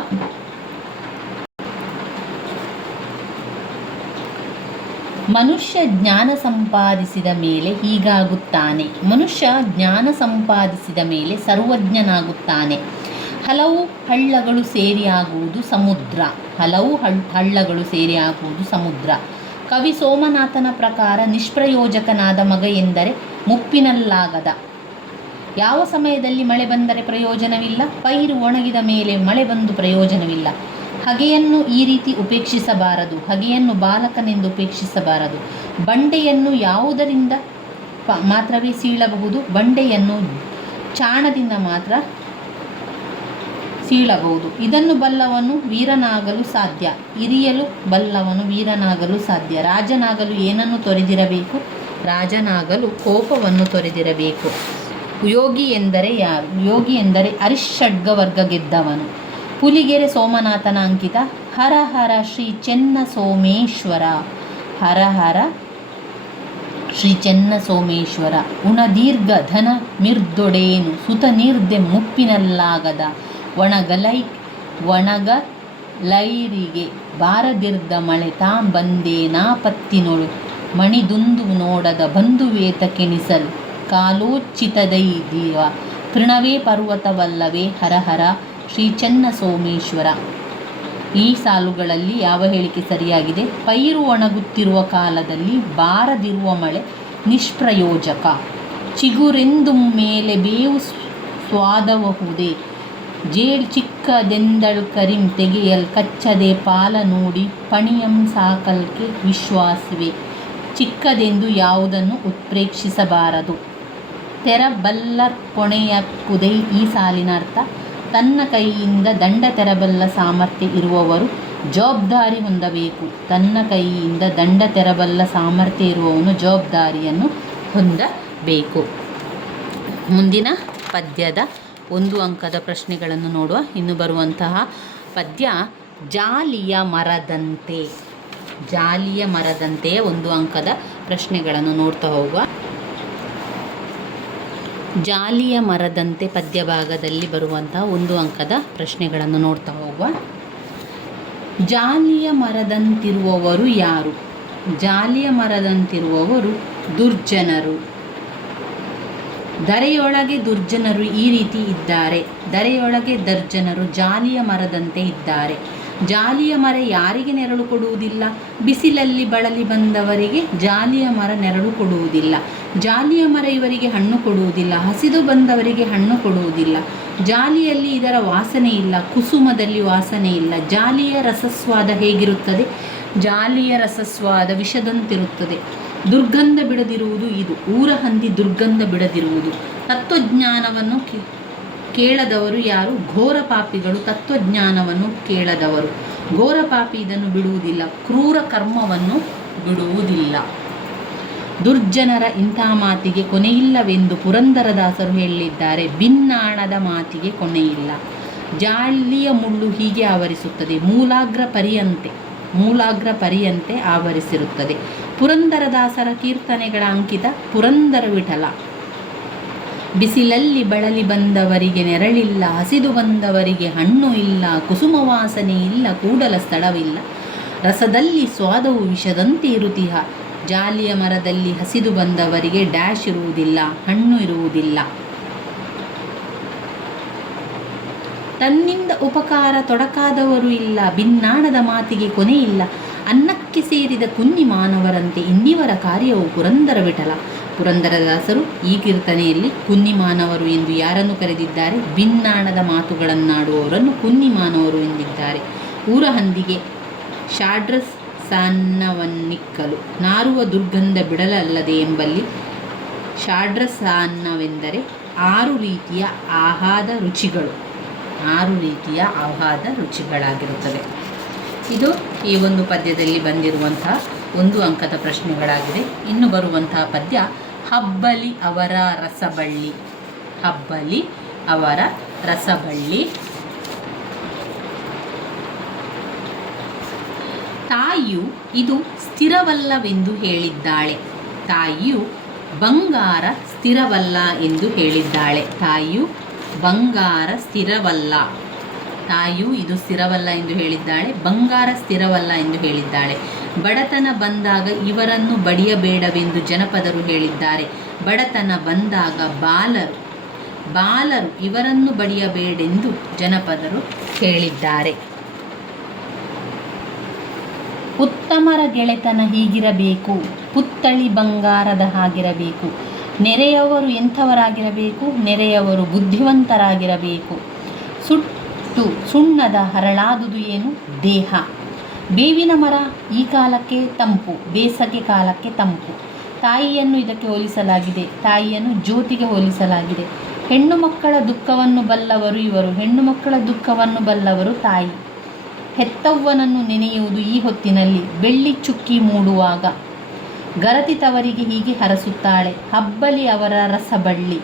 ಮನುಷ್ಯ ಜ್ಞಾನ ಸಂಪಾದಿಸಿದ ಮೇಲೆ ಹೀಗಾಗುತ್ತಾನೆ. ಮನುಷ್ಯ ಜ್ಞಾನ ಸಂಪಾದಿಸಿದ ಮೇಲೆ ಸರ್ವಜ್ಞನಾಗುತ್ತಾನೆ. ಹಲವು ಹಳ್ಳಗಳು ಸೇರಿ ಆಗುವುದು ಸಮುದ್ರ. ಹಲವು ಹಳ್ಳಗಳು ಸೇರಿ ಆಗುವುದು ಸಮುದ್ರ. ಕವಿ ಸೋಮನಾಥನ ಪ್ರಕಾರ ನಿಷ್ಪ್ರಯೋಜಕನಾದ ಮಗ ಎಂದರೆ ಮುಪ್ಪಿನಲ್ಲಾಗದ. ಯಾವ ಸಮಯದಲ್ಲಿ ಮಳೆ ಬಂದರೆ ಪ್ರಯೋಜನವಿಲ್ಲ? ಪೈರು ಒಣಗಿದ ಮೇಲೆ ಮಳೆ ಬಂದು ಪ್ರಯೋಜನವಿಲ್ಲ. ಹಗೆಯನ್ನು ಈ ರೀತಿ ಉಪೇಕ್ಷಿಸಬಾರದು. ಹಗೆಯನ್ನು ಬಾಲಕನೆಂದು ಉಪೇಕ್ಷಿಸಬಾರದು. ಬಂಡೆಯನ್ನು ಯಾವುದರಿಂದ ಮಾತ್ರವೇ ಸೀಳಬಹುದು? ಬಂಡೆಯನ್ನು ಚಾಣದಿಂದ ಮಾತ್ರ ಸೀಳಬಹುದು. ಇದನ್ನು ಬಲ್ಲವನು ವೀರನಾಗಲು ಸಾಧ್ಯ. ಇರಿಯಲು ಬಲ್ಲವನು ವೀರನಾಗಲು ಸಾಧ್ಯ. ರಾಜನಾಗಲು ಏನನ್ನು ತೊರೆದಿರಬೇಕು? ರಾಜನಾಗಲು ಕೋಪವನ್ನು ತೊರೆದಿರಬೇಕು. ಯೋಗಿ ಎಂದರೆ ಯಾರು? ಯೋಗಿ ಎಂದರೆ ಅರಿಷಡ್ವರ್ಗ ಗೆದ್ದವನು. ಪುಲಿಗೆರೆ ಸೋಮನಾಥನ ಅಂಕಿತ ಹರ ಹರ ಶ್ರೀ ಚೆನ್ನ ಸೋಮೇಶ್ವರ. ಹರ ಹರ ಶ್ರೀ ಚೆನ್ನ ಸೋಮೇಶ್ವರ. ಉಣದೀರ್ಘ ಧನ ಮಿರ್ದೊಡೇನು ಸುತ ನೀರ್ದೆ ಮುಪ್ಪಿನಲ್ಲಾಗದ. ಒಣಗಲೈರಿಗೆ ಬಾರದಿರ್ದ ಮಳೆ ತಾಂಬಂದೇ ನಾಪತ್ತಿನೊಳು ಮಣಿದುಂದು ನೋಡದ ಬಂಧುವೇತ ಕೆಣಿಸಲ್ ಕಾಲೋಚಿತದೈದಿವ ತೃಣವೇ ಪರ್ವತವಲ್ಲವೇ ಹರ ಹರ ಶ್ರೀ ಚೆನ್ನ ಸೋಮೇಶ್ವರ. ಈ ಸಾಲುಗಳಲ್ಲಿ ಯಾವ ಹೇಳಿಕೆ ಸರಿಯಾಗಿದೆ? ಪೈರು ಒಣಗುತ್ತಿರುವ ಕಾಲದಲ್ಲಿ ಬಾರದಿರುವ ಮಳೆ ನಿಷ್ಪ್ರಯೋಜಕ. ಚಿಗುರೆಂದು ಮೇಲೆ ಬೇವು ಸ್ವಾದಬಹುದೇ ಜೇಳ್ ಚಿಕ್ಕದೆಂದಳ್ ಕರಿಂ ತೆಗೆಯಲ್ ಕಚ್ಚದೆ ಪಾಲ ನೋಡಿ ಪಣಿಯಂ ಸಾಕಲ್ಕೆ ವಿಶ್ವಾಸವೇ. ಚಿಕ್ಕದೆಂದು ಯಾವುದನ್ನು ಉತ್ಪ್ರೇಕ್ಷಿಸಬಾರದು. ತೆರಬಲ್ಲರ್ಪೊಣೆಯಕ್ಕುದೈ ಈ ಸಾಲಿನ ಅರ್ಥ. ತನ್ನ ಕೈಯಿಂದ ದಂಡ ತೆರಬಲ್ಲ ಸಾಮರ್ಥ್ಯ ಇರುವವರು ಜವಾಬ್ದಾರಿ ಹೊಂದಬೇಕು. ತನ್ನ ಕೈಯಿಂದ ದಂಡ ತೆರಬಲ್ಲ ಸಾಮರ್ಥ್ಯ ಇರುವವನು ಜವಾಬ್ದಾರಿಯನ್ನು ಹೊಂದಬೇಕು. ಮುಂದಿನ ಪದ್ಯದ 1 ಅಂಕದ ಪ್ರಶ್ನೆಗಳನ್ನು ನೋಡುವ. ಇನ್ನು ಬರುವಂತಹ ಪದ್ಯ ಜಾಲಿಯ ಮರದಂತೆ. ಜಾಲಿಯ ಮರದಂತೆಯ 1 ಅಂಕದ ಪ್ರಶ್ನೆಗಳನ್ನು ನೋಡ್ತಾ ಹೋಗುವ. ಜಾಲಿಯ ಮರದಂತೆ ಪದ್ಯ ಭಾಗದಲ್ಲಿ ಬರುವಂತಹ 1 ಅಂಕದ ಪ್ರಶ್ನೆಗಳನ್ನು ನೋಡ್ತಾ ಹೋಗುವ. ಜಾಲಿಯ ಮರದಂತಿರುವವರು ಯಾರು? ಜಾಲಿಯ ಮರದಂತಿರುವವರು ದುರ್ಜನರು. ಧರೆಯೊಳಗೆ ದುರ್ಜನರು ಈ ರೀತಿ ಇದ್ದಾರೆ. ಧರೆಯೊಳಗೆ ದರ್ಜನರು ಜಾಲಿಯ ಮರದಂತೆ ಇದ್ದಾರೆ. ಜಾಲಿಯ ಮರ ಯಾರಿಗೆ ನೆರಳು ಕೊಡುವುದಿಲ್ಲ? ಬಿಸಿಲಲ್ಲಿ ಬಳಲಿ ಬಂದವರಿಗೆ ಜಾಲಿಯ ಮರ ನೆರಳು ಕೊಡುವುದಿಲ್ಲ. ಜಾಲಿಯ ಮರ ಇವರಿಗೆ ಹಣ್ಣು ಕೊಡುವುದಿಲ್ಲ. ಹಸಿದು ಬಂದವರಿಗೆ ಹಣ್ಣು ಕೊಡುವುದಿಲ್ಲ. ಜಾಲಿಯಲ್ಲಿ ಇದರ ವಾಸನೆ ಇಲ್ಲ, ಕುಸುಮದಲ್ಲಿ ವಾಸನೆ ಇಲ್ಲ. ಜಾಲಿಯ ರಸಸ್ವಾದ ಹೇಗಿರುತ್ತದೆ? ಜಾಲಿಯ ರಸಸ್ವಾದ ವಿಷದಂತಿರುತ್ತದೆ. ದುರ್ಗಂಧ ಬಿಡದಿರುವುದು ಇದು. ಊರ ಹಂದಿ ದುರ್ಗಂಧ ಬಿಡದಿರುವುದು. ತತ್ವಜ್ಞಾನವನ್ನು ಕೇಳದವರು ಯಾರು? ಘೋರ ಪಾಪಿಗಳು ತತ್ವಜ್ಞಾನವನ್ನು ಕೇಳದವರು. ಘೋರ ಪಾಪಿ ಇದನ್ನು ಬಿಡುವುದಿಲ್ಲ, ಕ್ರೂರ ಕರ್ಮವನ್ನು ಬಿಡುವುದಿಲ್ಲ. ದುರ್ಜನರ ಇಂಥ ಮಾತಿಗೆ ಕೊನೆಯಿಲ್ಲವೆಂದು ಪುರಂದರದಾಸರು ಹೇಳಿದ್ದಾರೆ. ಭಿನ್ನಾಣದ ಮಾತಿಗೆ ಕೊನೆಯಿಲ್ಲ. ಜಾಲಿಯ ಮುಳ್ಳು ಹೀಗೆ ಆವರಿಸುತ್ತದೆ, ಮೂಲಾಗ್ರ ಪರಿಯಂತೆ ಆವರಿಸಿರುತ್ತದೆ. ಪುರಂದರದಾಸರ ಕೀರ್ತನೆಗಳ ಅಂಕಿತ ಪುರಂದರ ವಿಠಲ. ಬಿಸಿಲಲ್ಲಿ ಬಳಲಿ ಬಂದವರಿಗೆ ನೆರಳಿಲ್ಲ, ಹಸಿದು ಬಂದವರಿಗೆ ಹಣ್ಣು ಇಲ್ಲ, ಕುಸುಮ ವಾಸನೆ ಇಲ್ಲ, ಕೂಡಲ ಸ್ಥಳವಿಲ್ಲ. ರಸದಲ್ಲಿ ಸ್ವಾದವು ವಿಷದಂತೆ ಇರುತಿಹ. ಜಾಲಿಯ ಮರದಲ್ಲಿ ಹಸಿದು ಬಂದವರಿಗೆ ಡ್ಯಾಶ್ ಇರುವುದಿಲ್ಲ, ಹಣ್ಣು ಇರುವುದಿಲ್ಲ. ತನ್ನಿಂದ ಉಪಕಾರ ತೊಡಕಾದವರು ಇಲ್ಲ, ಭಿನ್ನಾಣದ ಮಾತಿಗೆ ಕೊನೆ ಇಲ್ಲ. ಅನ್ನಕ್ಕೆ ಸೇರಿದ ಕುನ್ನಿ ಮಾನವರಂತೆ ಇನ್ನಿವರ ಕಾರ್ಯವು ಪುರಂದರ ವಿಠಲ. ಪುರಂದರದಾಸರು ಈ ಕೀರ್ತನೆಯಲ್ಲಿ ಕುನ್ನಿ ಮಾನವರು ಎಂದು ಯಾರನ್ನು ಕರೆದಿದ್ದಾರೆ? ಭಿನ್ನಾಣದ ಮಾತುಗಳನ್ನಾಡುವವರನ್ನು ಕುನ್ನಿ ಮಾನವರು ಎಂದಿದ್ದಾರೆ. ಊರ ಹಂದಿಗೆ ಶಾಡ್ರಸ್ ಸಾನ್ನವನ್ನಿಕ್ಕಲು ನಾರುವ ದುರ್ಗಂಧ ಬಿಡಲಲ್ಲದೆ ಎಂಬಲ್ಲಿ ಶಾಡ್ರಸಾನ್ನವೆಂದರೆ 6 ರೀತಿಯ ಆಹಾದ ರುಚಿಗಳು. 6 ರೀತಿಯ ಆಹಾದ ರುಚಿಗಳಾಗಿರುತ್ತದೆ. ಇದು ಈ ಒಂದು ಪದ್ಯದಲ್ಲಿ ಬಂದಿರುವಂತಹ 1 ಅಂಕದ ಪ್ರಶ್ನೆಗಳಾಗಿದೆ. ಇನ್ನು ಬರುವಂತಹ ಪದ್ಯ ಹಬ್ಬಲಿ ಅವರ ರಸಬಳ್ಳಿ. ಹಬ್ಬಲಿ ಅವರ ರಸಬಳ್ಳಿ. ತಾಯಿಯು ಇದು ಸ್ಥಿರವಲ್ಲವೆಂದು ಹೇಳಿದ್ದಾಳೆ. ತಾಯಿಯು ಬಂಗಾರ ಸ್ಥಿರವಲ್ಲ ಎಂದು ಹೇಳಿದ್ದಾಳೆ. ತಾಯಿಯು ಬಂಗಾರ ಸ್ಥಿರವಲ್ಲ. ತಾಯಿಯು ಇದು ಸ್ಥಿರವಲ್ಲ ಎಂದು ಹೇಳಿದ್ದಾಳೆ. ಬಂಗಾರ ಸ್ಥಿರವಲ್ಲ ಎಂದು ಹೇಳಿದ್ದಾಳೆ. ಬಡತನ ಬಂದಾಗ ಇವರನ್ನು ಬಡಿಯಬೇಡವೆಂದು ಜನಪದರು ಹೇಳಿದ್ದಾರೆ. ಬಡತನ ಬಂದಾಗ ಬಾಲರು ಇವರನ್ನು ಬಡಿಯಬೇಡೆಂದು ಜನಪದರು ಹೇಳಿದ್ದಾರೆ. ಉತ್ತಮರ ಗೆಳೆತನ ಹೀಗಿರಬೇಕು, ಪುತ್ತಳಿ ಬಂಗಾರದ ಹಾಗಿರಬೇಕು. ನೆರೆಯವರು ಎಂಥವರಾಗಿರಬೇಕು? ನೆರೆಯವರು ಬುದ್ಧಿವಂತರಾಗಿರಬೇಕು. ಸುಣ್ಣದ ಹರಳಾದುದು ಏನು? ದೇಹ. ಬೇವಿನ ಮರ ಈ ಕಾಲಕ್ಕೆ ತಂಪು, ಬೇಸಗೆ ಕಾಲಕ್ಕೆ ತಂಪು. ತಾಯಿಯನ್ನು ಇದಕ್ಕೆ ಹೋಲಿಸಲಾಗಿದೆ. ತಾಯಿಯನ್ನು ಜ್ಯೋತಿಗೆ ಹೋಲಿಸಲಾಗಿದೆ. ಹೆಣ್ಣು ಮಕ್ಕಳ ದುಃಖವನ್ನು ಬಲ್ಲವರು ಇವರು. ಹೆಣ್ಣು ಮಕ್ಕಳ ದುಃಖವನ್ನು ಬಲ್ಲವರು ತಾಯಿ. ಹೆತ್ತವ್ವನನ್ನು ನೆನೆಯುವುದು ಈ ಹೊತ್ತಿನಲ್ಲಿ ಬೆಳ್ಳಿ ಚುಕ್ಕಿ ಮೂಡುವಾಗ. ಗರತಿ ತವರಿಗೆ ಹೀಗೆ ಹರಸುತ್ತಾಳೆ. ಹಬ್ಬಲಿ ಅವರ ರಸಬಳ್ಳಿ.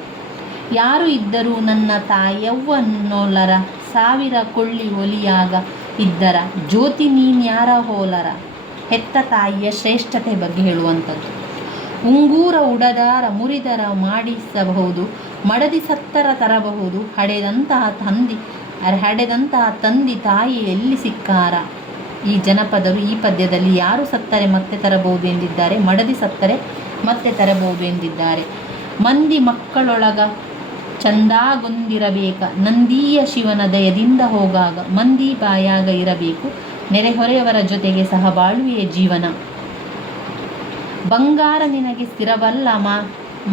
ಯಾರು ಇದ್ದರೂ ನನ್ನ ತಾಯವ್ವನೋಲರ, ಸಾವಿರ ಕೊಳ್ಳಿ ಒಲಿಯಾಗ ಇದ್ದರ, ಜ್ಯೋತಿ ನೀನ್ಯಾರ ಹೋಲರ. ಹೆತ್ತ ತಾಯಿಯ ಶ್ರೇಷ್ಠತೆ ಬಗ್ಗೆ ಹೇಳುವಂಥದ್ದು. ಉಂಗೂರ ಉಡದಾರ ಮುರಿದರ ಮಾಡಿಸಬಹುದು, ಮಡದಿ ಸತ್ತರ ತರಬಹುದು. ಹಡೆದಂತಹ ತಂದಿ ತಾಯಿ ಎಲ್ಲಿ ಸಿಕ್ಕಾರ. ಈ ಜನಪದರು ಈ ಪದ್ಯದಲ್ಲಿ ಯಾರು ಸತ್ತರೆ ಮತ್ತೆ ತರಬಹುದು ಎಂದಿದ್ದಾರೆ, ಮಡದಿ ಸತ್ತರೆ ಮತ್ತೆ ತರಬಹುದು ಎಂದಿದ್ದಾರೆ. ಮಂದಿ ಮಕ್ಕಳೊಳಗ ಚಂದಾಗೊಂದಿರಬೇಕ, ನಂದೀಯ ಶಿವನ ದಯದಿಂದ ಹೋಗಾಗ. ಮಂದಿ ಬಾಯಾಗ ಇರಬೇಕು, ನೆರೆಹೊರೆಯವರ ಜೊತೆಗೆ ಸಹ ಬಾಳುವೆಯ ಜೀವನ. ಬಂಗಾರ ನಿನಗೆ ಸ್ಥಿರವಲ್ಲ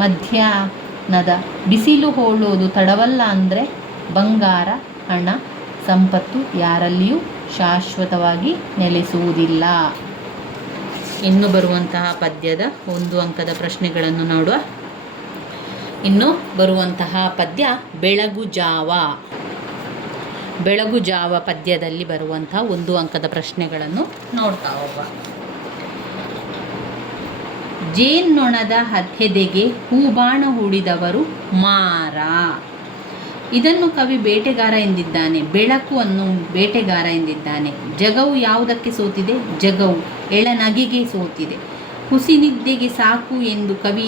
ಮಧ್ಯಾಹ್ನದ ಬಿಸಿಲು ಹೋಳೋದು ತಡವಲ್ಲ ಅಂದರೆ ಬಂಗಾರ ಹಣ ಸಂಪತ್ತು ಯಾರಲ್ಲಿಯೂ ಶಾಶ್ವತವಾಗಿ ನೆಲೆಸುವುದಿಲ್ಲ. ಇನ್ನು ಬರುವಂತಹ ಪದ್ಯದ 1 ಅಂಕದ ಪ್ರಶ್ನೆಗಳನ್ನು ನೋಡುವ. ಇನ್ನು ಬರುವಂತಹ ಪದ್ಯ ಬೆಳಗು ಜಾವ. ಬೆಳಗು ಜಾವ ಪದ್ಯದಲ್ಲಿ ಬರುವಂತಹ 1 ಅಂಕದ ಪ್ರಶ್ನೆಗಳನ್ನು ನೋಡ್ತಾ ಹೋಗುವ. ಜೇನ್ನೊಣದ ಹೆದೆಗೆ ಹೂಬಾಣ ಹೂಡಿದವರು ಮಾರ. ಇದನ್ನು ಕವಿ ಬೇಟೆಗಾರ ಎಂದಿದ್ದಾನೆ. ಬೆಳಕು ಅನ್ನು ಬೇಟೆಗಾರ ಎಂದಿದ್ದಾನೆ. ಜಗವು ಯಾವುದಕ್ಕೆ ಸೋತಿದೆ? ಜಗವು ಎಳನಗೆಗೆ ಸೋತಿದೆ. ಹುಸಿನಿದ್ದೆಗೆ ಸಾಕು ಎಂದು ಕವಿ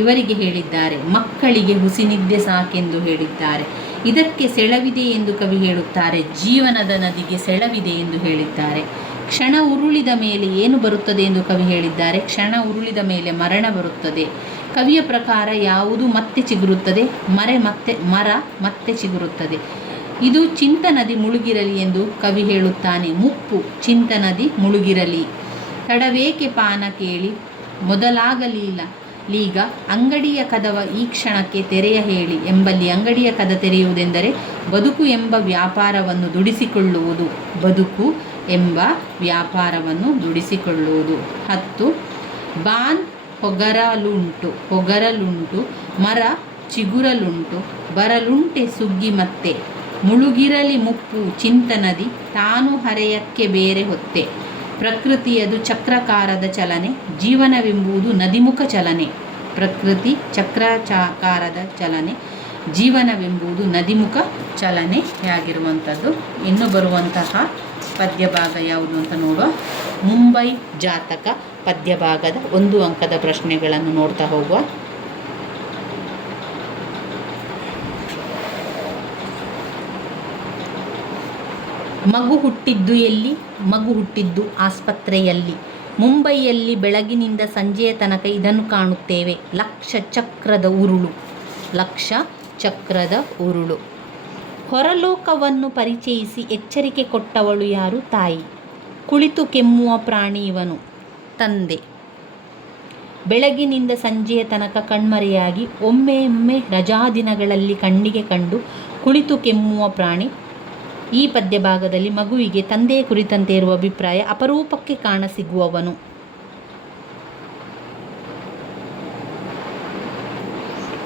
ಇವರಿಗೆ ಹೇಳಿದ್ದಾರೆ. ಮಕ್ಕಳಿಗೆ ಹುಸಿನಿದ್ದೆ ಸಾಕೆಂದು ಹೇಳಿದ್ದಾರೆ. ಇದಕ್ಕೆ ಸೆಳವಿದೆ ಎಂದು ಕವಿ ಹೇಳುತ್ತಾರೆ. ಜೀವನದ ನದಿಗೆ ಸೆಳವಿದೆ ಎಂದು ಹೇಳಿದ್ದಾರೆ. ಕ್ಷಣ ಉರುಳಿದ ಮೇಲೆ ಏನು ಬರುತ್ತದೆ ಎಂದು ಕವಿ ಹೇಳಿದ್ದಾರೆ. ಕ್ಷಣ ಉರುಳಿದ ಮೇಲೆ ಮರಣ ಬರುತ್ತದೆ. ಕವಿಯ ಪ್ರಕಾರ ಯಾವುದು ಮತ್ತೆ ಚಿಗುರುತ್ತದೆ? ಮರ ಮತ್ತೆ ಚಿಗುರುತ್ತದೆ. ಇದು ಚಿಂತನದಿ ಮುಳುಗಿರಲಿ ಎಂದು ಕವಿ ಹೇಳುತ್ತಾನೆ. ಮುಪ್ಪು ಚಿಂತನದಿ ಮುಳುಗಿರಲಿ. ತಡವೇಕೆ ಪಾನ ಕೇಳಿ ಮೊದಲಾಗಲೀಗ ಅಂಗಡಿಯ ಕದವ ಈ ಕ್ಷಣಕ್ಕೆ ತೆರೆಯ ಹೇಳಿ. ಎಂಬಲ್ಲಿ ಅಂಗಡಿಯ ಕದ ತೆರೆಯುವುದೆಂದರೆ ಬದುಕು ಎಂಬ ವ್ಯಾಪಾರವನ್ನು ದುಡಿಸಿಕೊಳ್ಳುವುದು. ಬದುಕು ಎಂಬ ವ್ಯಾಪಾರವನ್ನು ದುಡಿಸಿಕೊಳ್ಳುವುದು. 10 ಬಾನ್ ಹೊಗರಲುಂಟು ಮರ ಚಿಗುರಲುಂಟು ಬರಲುಂಟೆ ಸುಗ್ಗಿ ಮತ್ತೆ. ಮುಳುಗಿರಲಿ ಮುಪ್ಪು ಚಿಂತನದಿ ತಾನು ಹರೆಯಕ್ಕೆ ಬೇರೆ ಹೊತ್ತೆ. ಪ್ರಕೃತಿಯದು ಚಕ್ರಾಕಾರದ ಚಲನೆ. ಜೀವನವೆಂಬುದು ನದಿಮುಖ ಚಲನೆ. ಪ್ರಕೃತಿ ಚಕ್ರಾಕಾರದ ಚಲನೆ. ಜೀವನವೆಂಬುದು ನದಿಮುಖ ಚಲನೆಯಾಗಿರುವಂಥದ್ದು. ಇನ್ನು ಬರುವಂತಹ ಪದ್ಯಭಾಗ ಯಾವುದು ಅಂತ ನೋಡುವ. ಮುಂಬೈ ಜಾತಕ ಪದ್ಯಭಾಗದ 1 ಅಂಕದ ಪ್ರಶ್ನೆಗಳನ್ನು ನೋಡ್ತಾ ಹೋಗುವ. ಮಗು ಹುಟ್ಟಿದ್ದು ಎಲ್ಲಿ? ಮಗು ಹುಟ್ಟಿದ್ದು ಆಸ್ಪತ್ರೆಯಲ್ಲಿ. ಮುಂಬೈಯಲ್ಲಿ ಬೆಳಗಿನಿಂದ ಸಂಜೆಯ ತನಕ ಇದನ್ನು ಕಾಣುತ್ತೇವೆ. ಲಕ್ಷ ಚಕ್ರದ ಉರುಳು. ಹೊರಲೋಕವನ್ನು ಪರಿಚಯಿಸಿ ಎಚ್ಚರಿಕೆ ಕೊಟ್ಟವಳು ಯಾರು? ತಾಯಿ. ಕುಳಿತು ಕೆಮ್ಮುವ ಪ್ರಾಣಿ ಇವನು. ತಂದೆ. ಬೆಳಗಿನಿಂದ ಸಂಜೆಯ ತನಕ ಕಣ್ಮರೆಯಾಗಿ ಒಮ್ಮೆ ರಜಾದಿನಗಳಲ್ಲಿ ಕಣ್ಣಿಗೆ ಕಂಡು ಕುಳಿತು ಕೆಮ್ಮುವ ಪ್ರಾಣಿ. ಈ ಪದ್ಯಭಾಗದಲ್ಲಿ ಮಗುವಿಗೆ ತಂದೆಯ ಕುರಿತಂತೆ ಇರುವ ಅಭಿಪ್ರಾಯ. ಅಪರೂಪಕ್ಕೆ ಕಾಣಸಿಗುವವನು.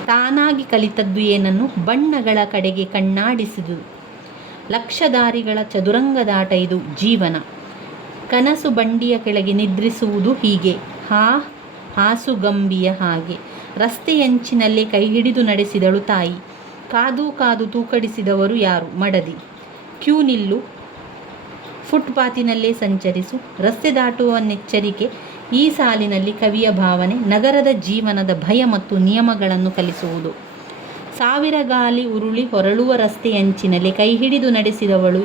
ತಾನಾಗಿ ಕಲಿತದ್ದು ಏನನ್ನು? ಬಣ್ಣಗಳ ಕಡೆಗೆ ಕಣ್ಣಾಡಿಸಿದುದು. ಲಕ್ಷದಾರಿಗಳ ಚದುರಂಗದಾಟ ಇದು ಜೀವನ. ಕನಸು ಬಂಡಿಯ ಕೆಳಗೆ ನಿದ್ರಿಸುವುದು ಹೀಗೆ. ಹಾಸುಗಂಬಿಯ ಹಾಗೆ. ರಸ್ತೆಯಂಚಿನಲ್ಲೇ ಕೈ ಹಿಡಿದು ನಡೆಸಿದಳು ತಾಯಿ. ಕಾದು ತೂಕಡಿಸಿದವರು ಯಾರು? ಮಡದಿ. ಕ್ಯೂ ನಿಲ್ಲು, ಫುಟ್ಪಾತಿನಲ್ಲೇ ಸಂಚರಿಸು, ರಸ್ತೆ ದಾಟುವನೆಚ್ಚರಿಕೆ. ಈ ಸಾಲಿನಲ್ಲಿ ಕವಿಯ ಭಾವನೆ ನಗರದ ಜೀವನದ ಭಯ ಮತ್ತು ನಿಯಮಗಳನ್ನು ಕಲಿಸುವುದು. ಸಾವಿರ ಗಾಲಿ ಉರುಳಿ ಹೊರಳುವ ರಸ್ತೆಯಂಚಿನಲ್ಲಿ ಕೈ ಹಿಡಿದು ನಡೆಸಿದವಳು.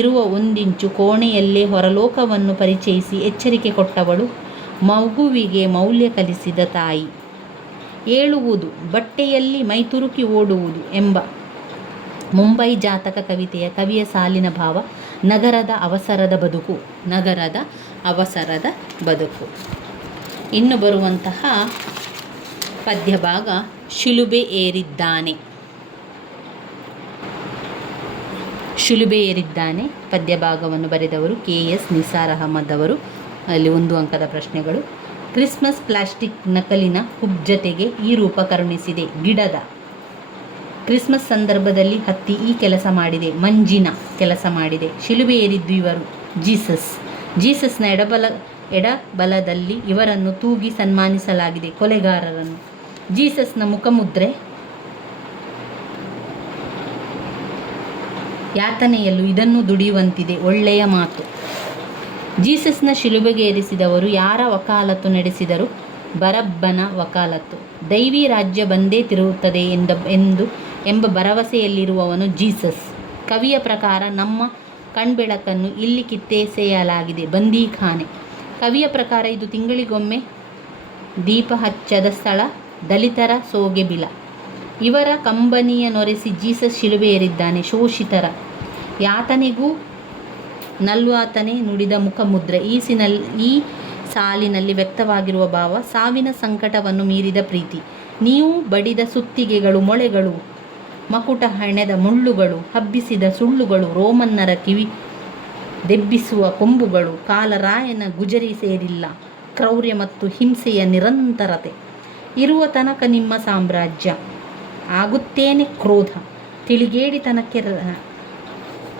ಇರುವ ಒಂದಿಂಚು ಕೋಣೆಯಲ್ಲೇ ಹೊರಲೋಕವನ್ನು ಪರಿಚಯಿಸಿ ಎಚ್ಚರಿಕೆ ಕೊಟ್ಟವಳು. ಮಗುವಿಗೆ ಮೌಲ್ಯ ಕಲಿಸಿದ ತಾಯಿ. ಏಳುವುದು, ಬಟ್ಟೆಯಲ್ಲಿ ಮೈತುರುಕಿ ಓಡುವುದು ಎಂಬ ಮುಂಬೈ ಜಾತಕ ಕವಿಯ ಸಾಲಿನ ಭಾವ ನಗರದ ಅವಸರದ ಬದುಕು. ಇನ್ನು ಬರುವಂತಹ ಪದ್ಯಭಾಗ ಶಿಲುಬೆ ಏರಿದ್ದಾನೆ ಪದ್ಯಭಾಗವನ್ನು ಬರೆದವರು KS ನಿಸಾರ್ ಅಹಮದ್ ಅವರು. ಅಲ್ಲಿ 1 ಅಂಕದ ಪ್ರಶ್ನೆಗಳು. ಕ್ರಿಸ್ಮಸ್ ಪ್ಲಾಸ್ಟಿಕ್ ನಕಲಿನ ಹುಬ್ಜತೆಗೆ ಈ ರೂಪ ಕರುಣಿಸಿದೆ. ಗಿಡದ. ಕ್ರಿಸ್ಮಸ್ ಸಂದರ್ಭದಲ್ಲಿ ಹತ್ತಿ ಈ ಕೆಲಸ ಮಾಡಿದೆ. ಮಂಜಿನ ಕೆಲಸ ಮಾಡಿದೆ. ಶಿಲುಬೆ ಏರಿದ್ದು ಇವರು ಜೀಸಸ್ನ ಎಡಬಲದಲ್ಲಿ ಇವರನ್ನು ತೂಗಿ ಸನ್ಮಾನಿಸಲಾಗಿದೆ. ಕೊಲೆಗಾರರನ್ನು. ಜೀಸಸ್ನ ಮುಖಮುದ್ರೆ ಯಾತನೆಯಲ್ಲೂ ಇದನ್ನು ದುಡಿಯುವಂತಿದೆ. ಒಳ್ಳೆಯ ಮಾತು. ಜೀಸಸ್ನ ಶಿಲುಬೆಗೆ ಏರಿಸಿದವರು ಯಾರ ವಕಾಲತ್ತು ನಡೆಸಿದರು? ಬರಬ್ಬನ ವಕಾಲತ್ತು. ದೈವಿ ರಾಜ್ಯ ಬಂದೇ ತಿರುಗುತ್ತದೆ ಎಂಬ ಭರವಸೆಯಲ್ಲಿರುವವನು ಜೀಸಸ್. ಕವಿಯ ಪ್ರಕಾರ ನಮ್ಮ ಕಣ್ಬೆಳಕನ್ನು ಇಲ್ಲಿ ಕಿತ್ತೆಸೆಯಲಾಗಿದೆ. ಬಂದೀಖಾನೆ. ಕವಿಯ ಪ್ರಕಾರ ಇದು ತಿಂಗಳಿಗೊಮ್ಮೆ ದೀಪ ಹಚ್ಚದ ಸ್ಥಳ. ದಲಿತರ ಸೋಗೆಬಿಲ. ಇವರ ಕಂಬನಿಯ ನೊರೆಸಿ ಜೀಸಸ್ ಶಿಲುಬೆ ಏರಿದ್ದಾನೆ. ಶೋಷಿತರ ಯಾತನೆಗೂ ನಲ್ವಾತನೆ ನುಡಿದ ಮುಖಮುದ್ರೆ. ಈ ಸಾಲಿನಲ್ಲಿ ವ್ಯಕ್ತವಾಗಿರುವ ಭಾವ ಸಾವಿನ ಸಂಕಟವನ್ನು ಮೀರಿದ ಪ್ರೀತಿ. ನೀವು ಬಡಿದ ಸುತ್ತಿಗೆಗಳು ಮೊಳೆಗಳು ಮಕುಟ ಹೆಣೆದ ಮುಳ್ಳುಗಳು, ಹಬ್ಬಿಸಿದ ಸುಳ್ಳುಗಳು, ರೋಮನ್ನರ ಕಿವಿ ದೆಬ್ಬಿಸುವ ಕೊಂಬುಗಳು, ಕಾಲರಾಯನ ಗುಜರಿ ಸೇರಿಲ್ಲ, ಕ್ರೌರ್ಯ ಮತ್ತು ಹಿಂಸೆಯ ನಿರಂತರತೆ. ಇರುವ ತನಕ ನಿಮ್ಮ ಸಾಮ್ರಾಜ್ಯ, ಆಗುತ್ತೇನೆ ಕ್ರೋಧ, ತಿಳಿಗೇಡಿತನಕ್ಕೆ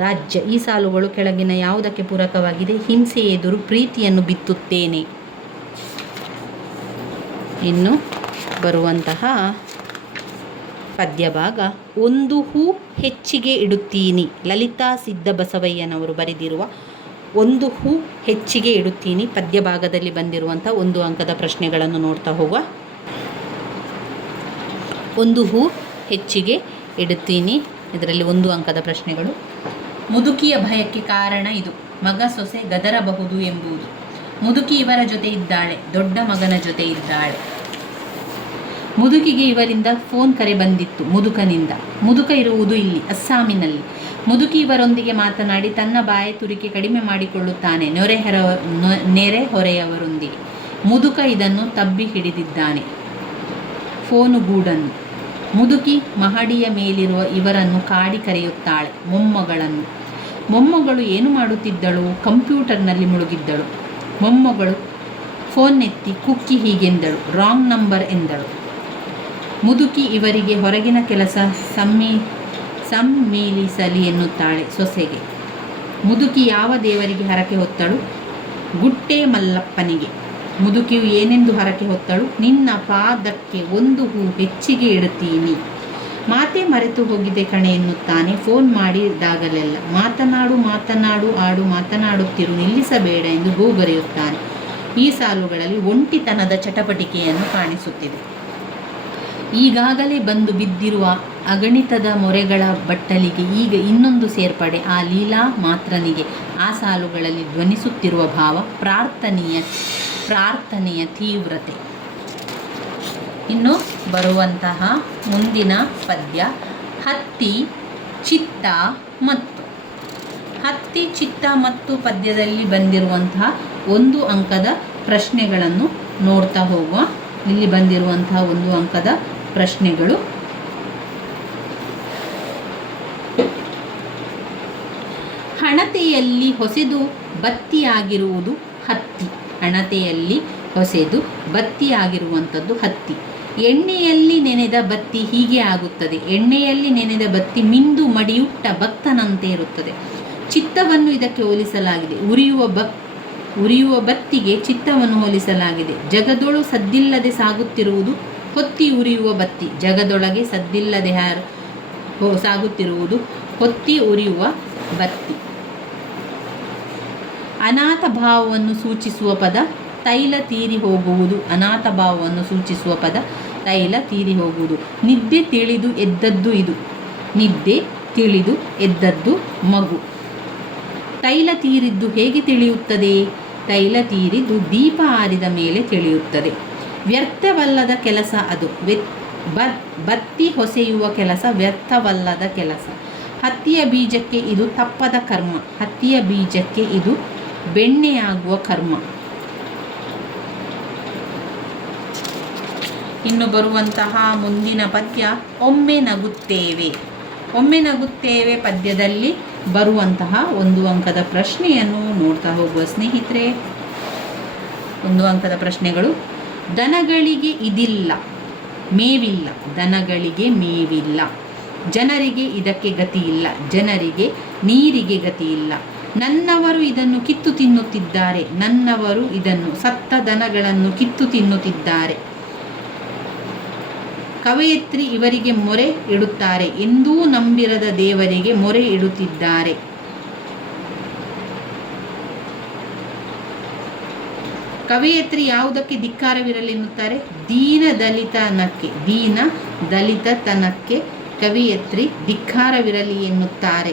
ರಾಜ್ಯ. ಈ ಸಾಲುಗಳು ಕೆಳಗಿನ ಯಾವುದಕ್ಕೆ ಪೂರಕವಾಗಿದೆ? ಹಿಂಸೆ ಎದುರು ಪ್ರೀತಿಯನ್ನು ಬಿತ್ತುತ್ತೇನೆ. ಇನ್ನು ಬರುವಂತಹ ಪದ್ಯಭಾಗ, ಒಂದು ಹೂ ಹೆಚ್ಚಿಗೆ ಇಡುತ್ತೀನಿ. ಲಲಿತಾ ಸಿದ್ಧ ಬಸವಯ್ಯನವರು ಬರೆದಿರುವ ಒಂದು ಹೂ ಹೆಚ್ಚಿಗೆ ಇಡುತ್ತೀನಿ ಪದ್ಯಭಾಗದಲ್ಲಿ ಬಂದಿರುವಂಥ 1 ಅಂಕದ ಪ್ರಶ್ನೆಗಳನ್ನು ನೋಡ್ತಾ ಹೋಗುವ. ಒಂದು ಹೂ ಹೆಚ್ಚಿಗೆ ಇಡುತ್ತೀನಿ, ಇದರಲ್ಲಿ 1 ಅಂಕದ ಪ್ರಶ್ನೆಗಳು. ಮುದುಕಿಯ ಭಯಕ್ಕೆ ಕಾರಣ ಇದು. ಮಗ ಸೊಸೆ ಗದರಬಹುದು ಎಂಬುದು. ಮುದುಕಿ ಇವರ ಜೊತೆ ಇದ್ದಾಳೆ, ದೊಡ್ಡ ಮಗನ ಜೊತೆ ಇದ್ದಾಳೆ. ಮುದುಕಿಗೆ ಇವರಿಂದ ಫೋನ್ ಕರೆ ಬಂದಿತ್ತು ಮುದುಕನಿಂದ. ಮುದುಕ ಇರುವುದು ಇಲ್ಲಿ ಅಸ್ಸಾಮಿನಲ್ಲಿ. ಮುದುಕಿ ಇವರೊಂದಿಗೆ ಮಾತನಾಡಿ ತನ್ನ ಬಾಯ ತುರಿಕೆ ಕಡಿಮೆ ಮಾಡಿಕೊಳ್ಳುತ್ತಾನೆ ನೆರೆಹೊರೆಯವರೊಂದಿಗೆ. ಮುದುಕ ಇದನ್ನು ತಬ್ಬಿ ಹಿಡಿದಿದ್ದಾನೆ ಫೋನು ಗೂಡನ್ನು. ಮುದುಕಿ ಮಹಡಿಯ ಮೇಲಿರುವ ಇವರನ್ನು ಕಾಡಿ ಕರೆಯುತ್ತಾಳೆ ಮೊಮ್ಮಗಳನ್ನು. ಮೊಮ್ಮಗಳು ಏನು ಮಾಡುತ್ತಿದ್ದಳು? ಕಂಪ್ಯೂಟರ್ನಲ್ಲಿ ಮುಳುಗಿದ್ದಳು. ಮೊಮ್ಮಗಳು ಫೋನ್ನೆತ್ತಿ ಕುಕ್ಕಿ ಹೀಗೆಂದಳು, ರಾಂಗ್ ನಂಬರ್ ಎಂದಳು. ಮುದುಕಿ ಇವರಿಗೆ ಹೊರಗಿನ ಕೆಲಸ ಸಮ್ಮಿಲಿಸಲಿ ಎನ್ನುತ್ತಾಳೆ ಸೊಸೆಗೆ. ಮುದುಕಿ ಯಾವ ದೇವರಿಗೆ ಹರಕೆ ಹೊತ್ತಳು? ಗುಟ್ಟೆ ಮಲ್ಲಪ್ಪನಿಗೆ. ಮುದುಕಿಯು ಏನೆಂದು ಹರಕೆ ಹೊತ್ತಳು? ನಿನ್ನ ಪಾದಕ್ಕೆ ಒಂದು ಹೂ ಹೆಚ್ಚಿಗೆ ಇಡುತ್ತೀನಿ. ಮಾತೆ ಮರೆತು ಹೋಗಿದೆ ಕಣೆ ಎನ್ನುತ್ತಾನೆ ಫೋನ್ ಮಾಡಿದಾಗಲೆಲ್ಲ. ಮಾತನಾಡು ಆಡು ಮಾತನಾಡುತ್ತಿರು, ನಿಲ್ಲಿಸಬೇಡ ಎಂದು ಗೋಗರೆಯುತ್ತಾನೆ. ಈ ಸಾಲುಗಳಲ್ಲಿ ಒಂಟಿತನದ ಚಟಪಟಿಕೆಯನ್ನು ಕಾಣಿಸುತ್ತಿದೆ. ಈಗಾಗಲೇ ಬಂದು ಬಿದ್ದಿರುವ ಅಗಣಿತದ ಮೊರೆಗಳ ಬಟ್ಟಲಿಗೆ ಈಗ ಇನ್ನೊಂದು ಸೇರ್ಪಡೆ ಆ ಲೀಲಾ ಮಾತ್ರನಿಗೆ. ಆ ಸಾಲುಗಳಲ್ಲಿ ಧ್ವನಿಸುತ್ತಿರುವ ಭಾವ ಪ್ರಾರ್ಥನೆಯ ತೀವ್ರತೆ. ಇನ್ನು ಬರುವಂತಹ ಮುಂದಿನ ಪದ್ಯ, ಹತ್ತಿ ಚಿತ್ತ ಮತ್ತು. ಹತ್ತಿ ಚಿತ್ತ ಮತ್ತು ಪದ್ಯದಲ್ಲಿ ಬಂದಿರುವಂತಹ 1 ಅಂಕದ ಪ್ರಶ್ನೆಗಳನ್ನು ನೋಡ್ತಾ ಹೋಗುವ. ಇಲ್ಲಿ ಬಂದಿರುವಂತಹ 1 ಅಂಕದ ಪ್ರಶ್ನೆಗಳು. ಹಣತೆಯಲ್ಲಿ ಹೊಸೆದು ಬತ್ತಿಯಾಗಿರುವುದು ಹತ್ತಿ. ಹಣತೆಯಲ್ಲಿ ಹೊಸೆದು ಬತ್ತಿಯಾಗಿರುವಂಥದ್ದು ಹತ್ತಿ. ಎಣ್ಣೆಯಲ್ಲಿ ನೆನೆದ ಬತ್ತಿ ಹೀಗೆ ಆಗುತ್ತದೆ. ಎಣ್ಣೆಯಲ್ಲಿ ನೆನೆದ ಬತ್ತಿ ಮಿಂದು ಮಡಿಯುಟ್ಟ ಭಕ್ತನಂತೆ ಇರುತ್ತದೆ. ಚಿತ್ತವನ್ನು ಇದಕ್ಕೆ ಹೋಲಿಸಲಾಗಿದೆ. ಉರಿಯುವ ಬತ್ತಿಗೆ ಚಿತ್ತವನ್ನು ಹೋಲಿಸಲಾಗಿದೆ. ಜಗದೊಳು ಸದ್ದಿಲ್ಲದೆ ಸಾಗುತ್ತಿರುವುದು ಹೊತ್ತಿ ಉರಿಯುವ ಬತ್ತಿ. ಜಗದೊಳಗೆ ಸದ್ದಿಲ್ಲದೆ ಸಾಗುತ್ತಿರುವುದು ಹೊತ್ತಿ ಉರಿಯುವ ಬತ್ತಿ. ಅನಾಥ ಭಾವವನ್ನು ಸೂಚಿಸುವ ಪದ ತೈಲ ತೀರಿ ಹೋಗುವುದು. ಅನಾಥ ಭಾವವನ್ನು ಸೂಚಿಸುವ ಪದ ತೈಲ ತೀರಿ ಹೋಗುವುದು. ನಿದ್ದೆ ತಿಳಿದು ಎದ್ದದ್ದು ಇದು. ನಿದ್ದೆ ತಿಳಿದು ಎದ್ದದ್ದು ಮಗು. ತೈಲ ತೀರಿದ್ದು ಹೇಗೆ ತಿಳಿಯುತ್ತದೆ? ತೈಲ ತೀರಿದ್ದು ದೀಪ ಆರಿದ ಮೇಲೆ ತಿಳಿಯುತ್ತದೆ. ವ್ಯರ್ಥವಲ್ಲದ ಕೆಲಸ ಅದು. ಬತ್ತಿ ಹೊಸೆಯುವ ಕೆಲಸ ವ್ಯರ್ಥವಲ್ಲದ ಕೆಲಸ. ಹತ್ತಿಯ ಬೀಜಕ್ಕೆ ಇದು ತಪ್ಪದ ಕರ್ಮ. ಹತ್ತಿಯ ಬೀಜಕ್ಕೆ ಇದು ಬೆಣ್ಣೆಯಾಗುವ ಕರ್ಮ. ಇನ್ನು ಬರುವಂತಹ ಮುಂದಿನ ಪದ್ಯ, ಒಮ್ಮೆ ನಗುತ್ತೇವೆ. ಒಮ್ಮೆ ನಗುತ್ತೇವೆ ಪದ್ಯದಲ್ಲಿ ಬರುವಂತಹ 1 ಅಂಕದ ಪ್ರಶ್ನೆಯನ್ನು ನೋಡ್ತಾ ಹೋಗುವ ಸ್ನೇಹಿತರೆ. 1 ಅಂಕದ ಪ್ರಶ್ನೆಗಳು. ದನಗಳಿಗೆ ಇದಿಲ್ಲ, ಮೇವಿಲ್ಲ. ದನಗಳಿಗೆ ಮೇವಿಲ್ಲ. ಜನರಿಗೆ ಇದಕ್ಕೆ ಗತಿಯಿಲ್ಲ. ಜನರಿಗೆ ನೀರಿಗೆ ಗತಿಯಿಲ್ಲ. ನನ್ನವರು ಇದನ್ನು ಕಿತ್ತು ತಿನ್ನುತ್ತಿದ್ದಾರೆ. ನನ್ನವರು ಇದನ್ನು ಸತ್ತ ದನಗಳನ್ನು ಕಿತ್ತು ತಿನ್ನುತ್ತಿದ್ದಾರೆ. ಕವಯತ್ರಿ ಇವರಿಗೆ ಮೊರೆ ಇಡುತ್ತಾರೆ. ಎಂದೂ ನಂಬಿರದ ದೇವರಿಗೆ ಮೊರೆ ಇಡುತ್ತಿದ್ದಾರೆ. ಕವಯತ್ರಿ ಯಾವುದಕ್ಕೆ ಧಿಕ್ಕಾರವಿರಲಿ ಎನ್ನುತ್ತಾರೆ? ದೀನ ದಲಿತತನಕ್ಕೆ ಕವಯತ್ರಿ ಧಿಕ್ಕಾರವಿರಲಿ ಎನ್ನುತ್ತಾರೆ.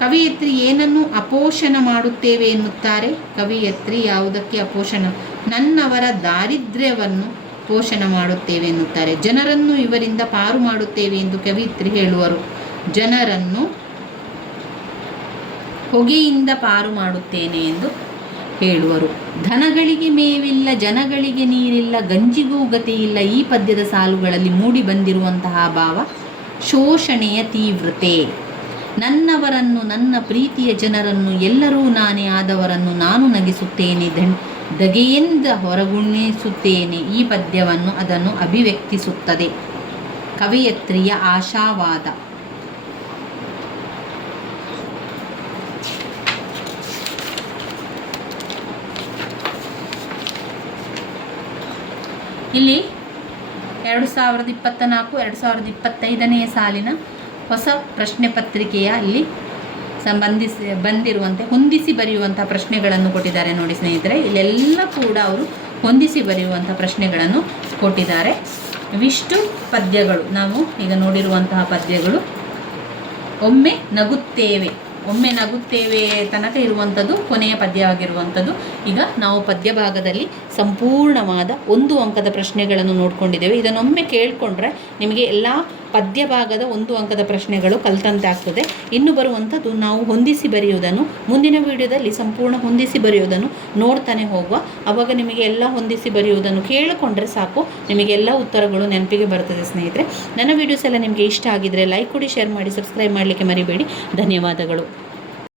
ಕವಯತ್ರಿ ಏನನ್ನು ಅಪೋಷಣ ಮಾಡುತ್ತೇವೆ ಎನ್ನುತ್ತಾರೆ? ಕವಯತ್ರಿ ಯಾವುದಕ್ಕೆ ಅಪೋಷಣ? ನನ್ನವರ ದಾರಿದ್ರ್ಯವನ್ನು ಪೋಷಣ ಮಾಡುತ್ತೇವೆ ಎನ್ನುತ್ತಾರೆ. ಜನರನ್ನು ಇವರಿಂದ ಪಾರು ಮಾಡುತ್ತೇವೆ ಎಂದು ಕವಯಿತ್ರಿ ಹೇಳುವರು. ಜನರನ್ನು ಹೊಗೆಯಿಂದ ಪಾರು ಮಾಡುತ್ತೇನೆ ಎಂದು ಹೇಳುವರು. ಧನಗಳಿಗೆ ಮೇವಿಲ್ಲ, ಜನಗಳಿಗೆ ನೀರಿಲ್ಲ, ಗಂಜಿಗೂ ಗತಿಯಿಲ್ಲ. ಈ ಪದ್ಯದ ಸಾಲುಗಳಲ್ಲಿ ಮೂಡಿ ಬಂದಿರುವಂತಹ ಭಾವ ಶೋಷಣೆಯ ತೀವ್ರತೆ. ನನ್ನವರನ್ನು, ನನ್ನ ಪ್ರೀತಿಯ ಜನರನ್ನು, ಎಲ್ಲರೂ ನಾನೇ ಆದವರನ್ನು ನಾನು ನಗಿಸುತ್ತೇನೆ, ದಗೆಯಿಂದ ಹೊರಗುಣಿಸುತ್ತೇನೆ. ಈ ಪದ್ಯವನ್ನು ಅದನ್ನು ಅಭಿವ್ಯಕ್ತಿಸುತ್ತದೆ. ಕವಯತ್ರಿಯ ಆಶಾವಾದ. ಇಲ್ಲಿ 2024-2025 ಸಾಲಿನ ಹೊಸ ಪ್ರಶ್ನೆ ಪತ್ರಿಕೆಯ ಇಲ್ಲಿ ಬಂದಿರುವಂತೆ ಹೊಂದಿಸಿ ಬರೆಯುವಂಥ ಪ್ರಶ್ನೆಗಳನ್ನು ಕೊಟ್ಟಿದ್ದಾರೆ ನೋಡಿ ಸ್ನೇಹಿತರೆ. ಇಲ್ಲೆಲ್ಲ ಕೂಡ ಅವರು ಹೊಂದಿಸಿ ಬರೆಯುವಂಥ ಪ್ರಶ್ನೆಗಳನ್ನು ಕೊಟ್ಟಿದ್ದಾರೆ. ಇವಿಷ್ಟು ಪದ್ಯಗಳು ನಾವು ಈಗ ನೋಡಿರುವಂತಹ ಪದ್ಯಗಳು. ಒಮ್ಮೆ ನಗುತ್ತೇವೆ ತನಕ ಇರುವಂಥದ್ದು ಕೊನೆಯ ಪದ್ಯ ಆಗಿರುವಂಥದ್ದು. ಈಗ ನಾವು ಪದ್ಯ ಭಾಗದಲ್ಲಿ ಸಂಪೂರ್ಣವಾದ 1 ಅಂಕದ ಪ್ರಶ್ನೆಗಳನ್ನು ನೋಡ್ಕೊಂಡಿದ್ದೇವೆ. ಇದನ್ನೊಮ್ಮೆ ಕೇಳಿಕೊಂಡ್ರೆ ನಿಮಗೆ ಎಲ್ಲ ಪದ್ಯ ಭಾಗದ 1 ಅಂಕದ ಪ್ರಶ್ನೆಗಳು ಕಲಿತಂತೆ ಆಗ್ತದೆ. ಇನ್ನು ಬರುವಂಥದ್ದು ನಾವು ಹೊಂದಿಸಿ ಬರೆಯುವುದನ್ನು ಮುಂದಿನ ವಿಡಿಯೋದಲ್ಲಿ ಸಂಪೂರ್ಣ ಹೊಂದಿಸಿ ಬರೆಯುವುದನ್ನು ನೋಡ್ತಾನೆ ಹೋಗುವ. ಆವಾಗ ನಿಮಗೆ ಎಲ್ಲ ಹೊಂದಿಸಿ ಬರೆಯುವುದನ್ನು ಕೇಳಿಕೊಂಡ್ರೆ ಸಾಕು, ನಿಮಗೆಲ್ಲ ಉತ್ತರಗಳು ನೆನಪಿಗೆ ಬರ್ತದೆ ಸ್ನೇಹಿತರೆ. ನನ್ನ ವಿಡಿಯೋಸ್ ಎಲ್ಲ ನಿಮಗೆ ಇಷ್ಟ ಆಗಿದ್ದರೆ ಲೈಕ್ ಕೊಡಿ, ಶೇರ್ ಮಾಡಿ, ಸಬ್ಸ್ಕ್ರೈಬ್ ಮಾಡಲಿಕ್ಕೆ ಮರಿಬೇಡಿ. ಧನ್ಯವಾದಗಳು.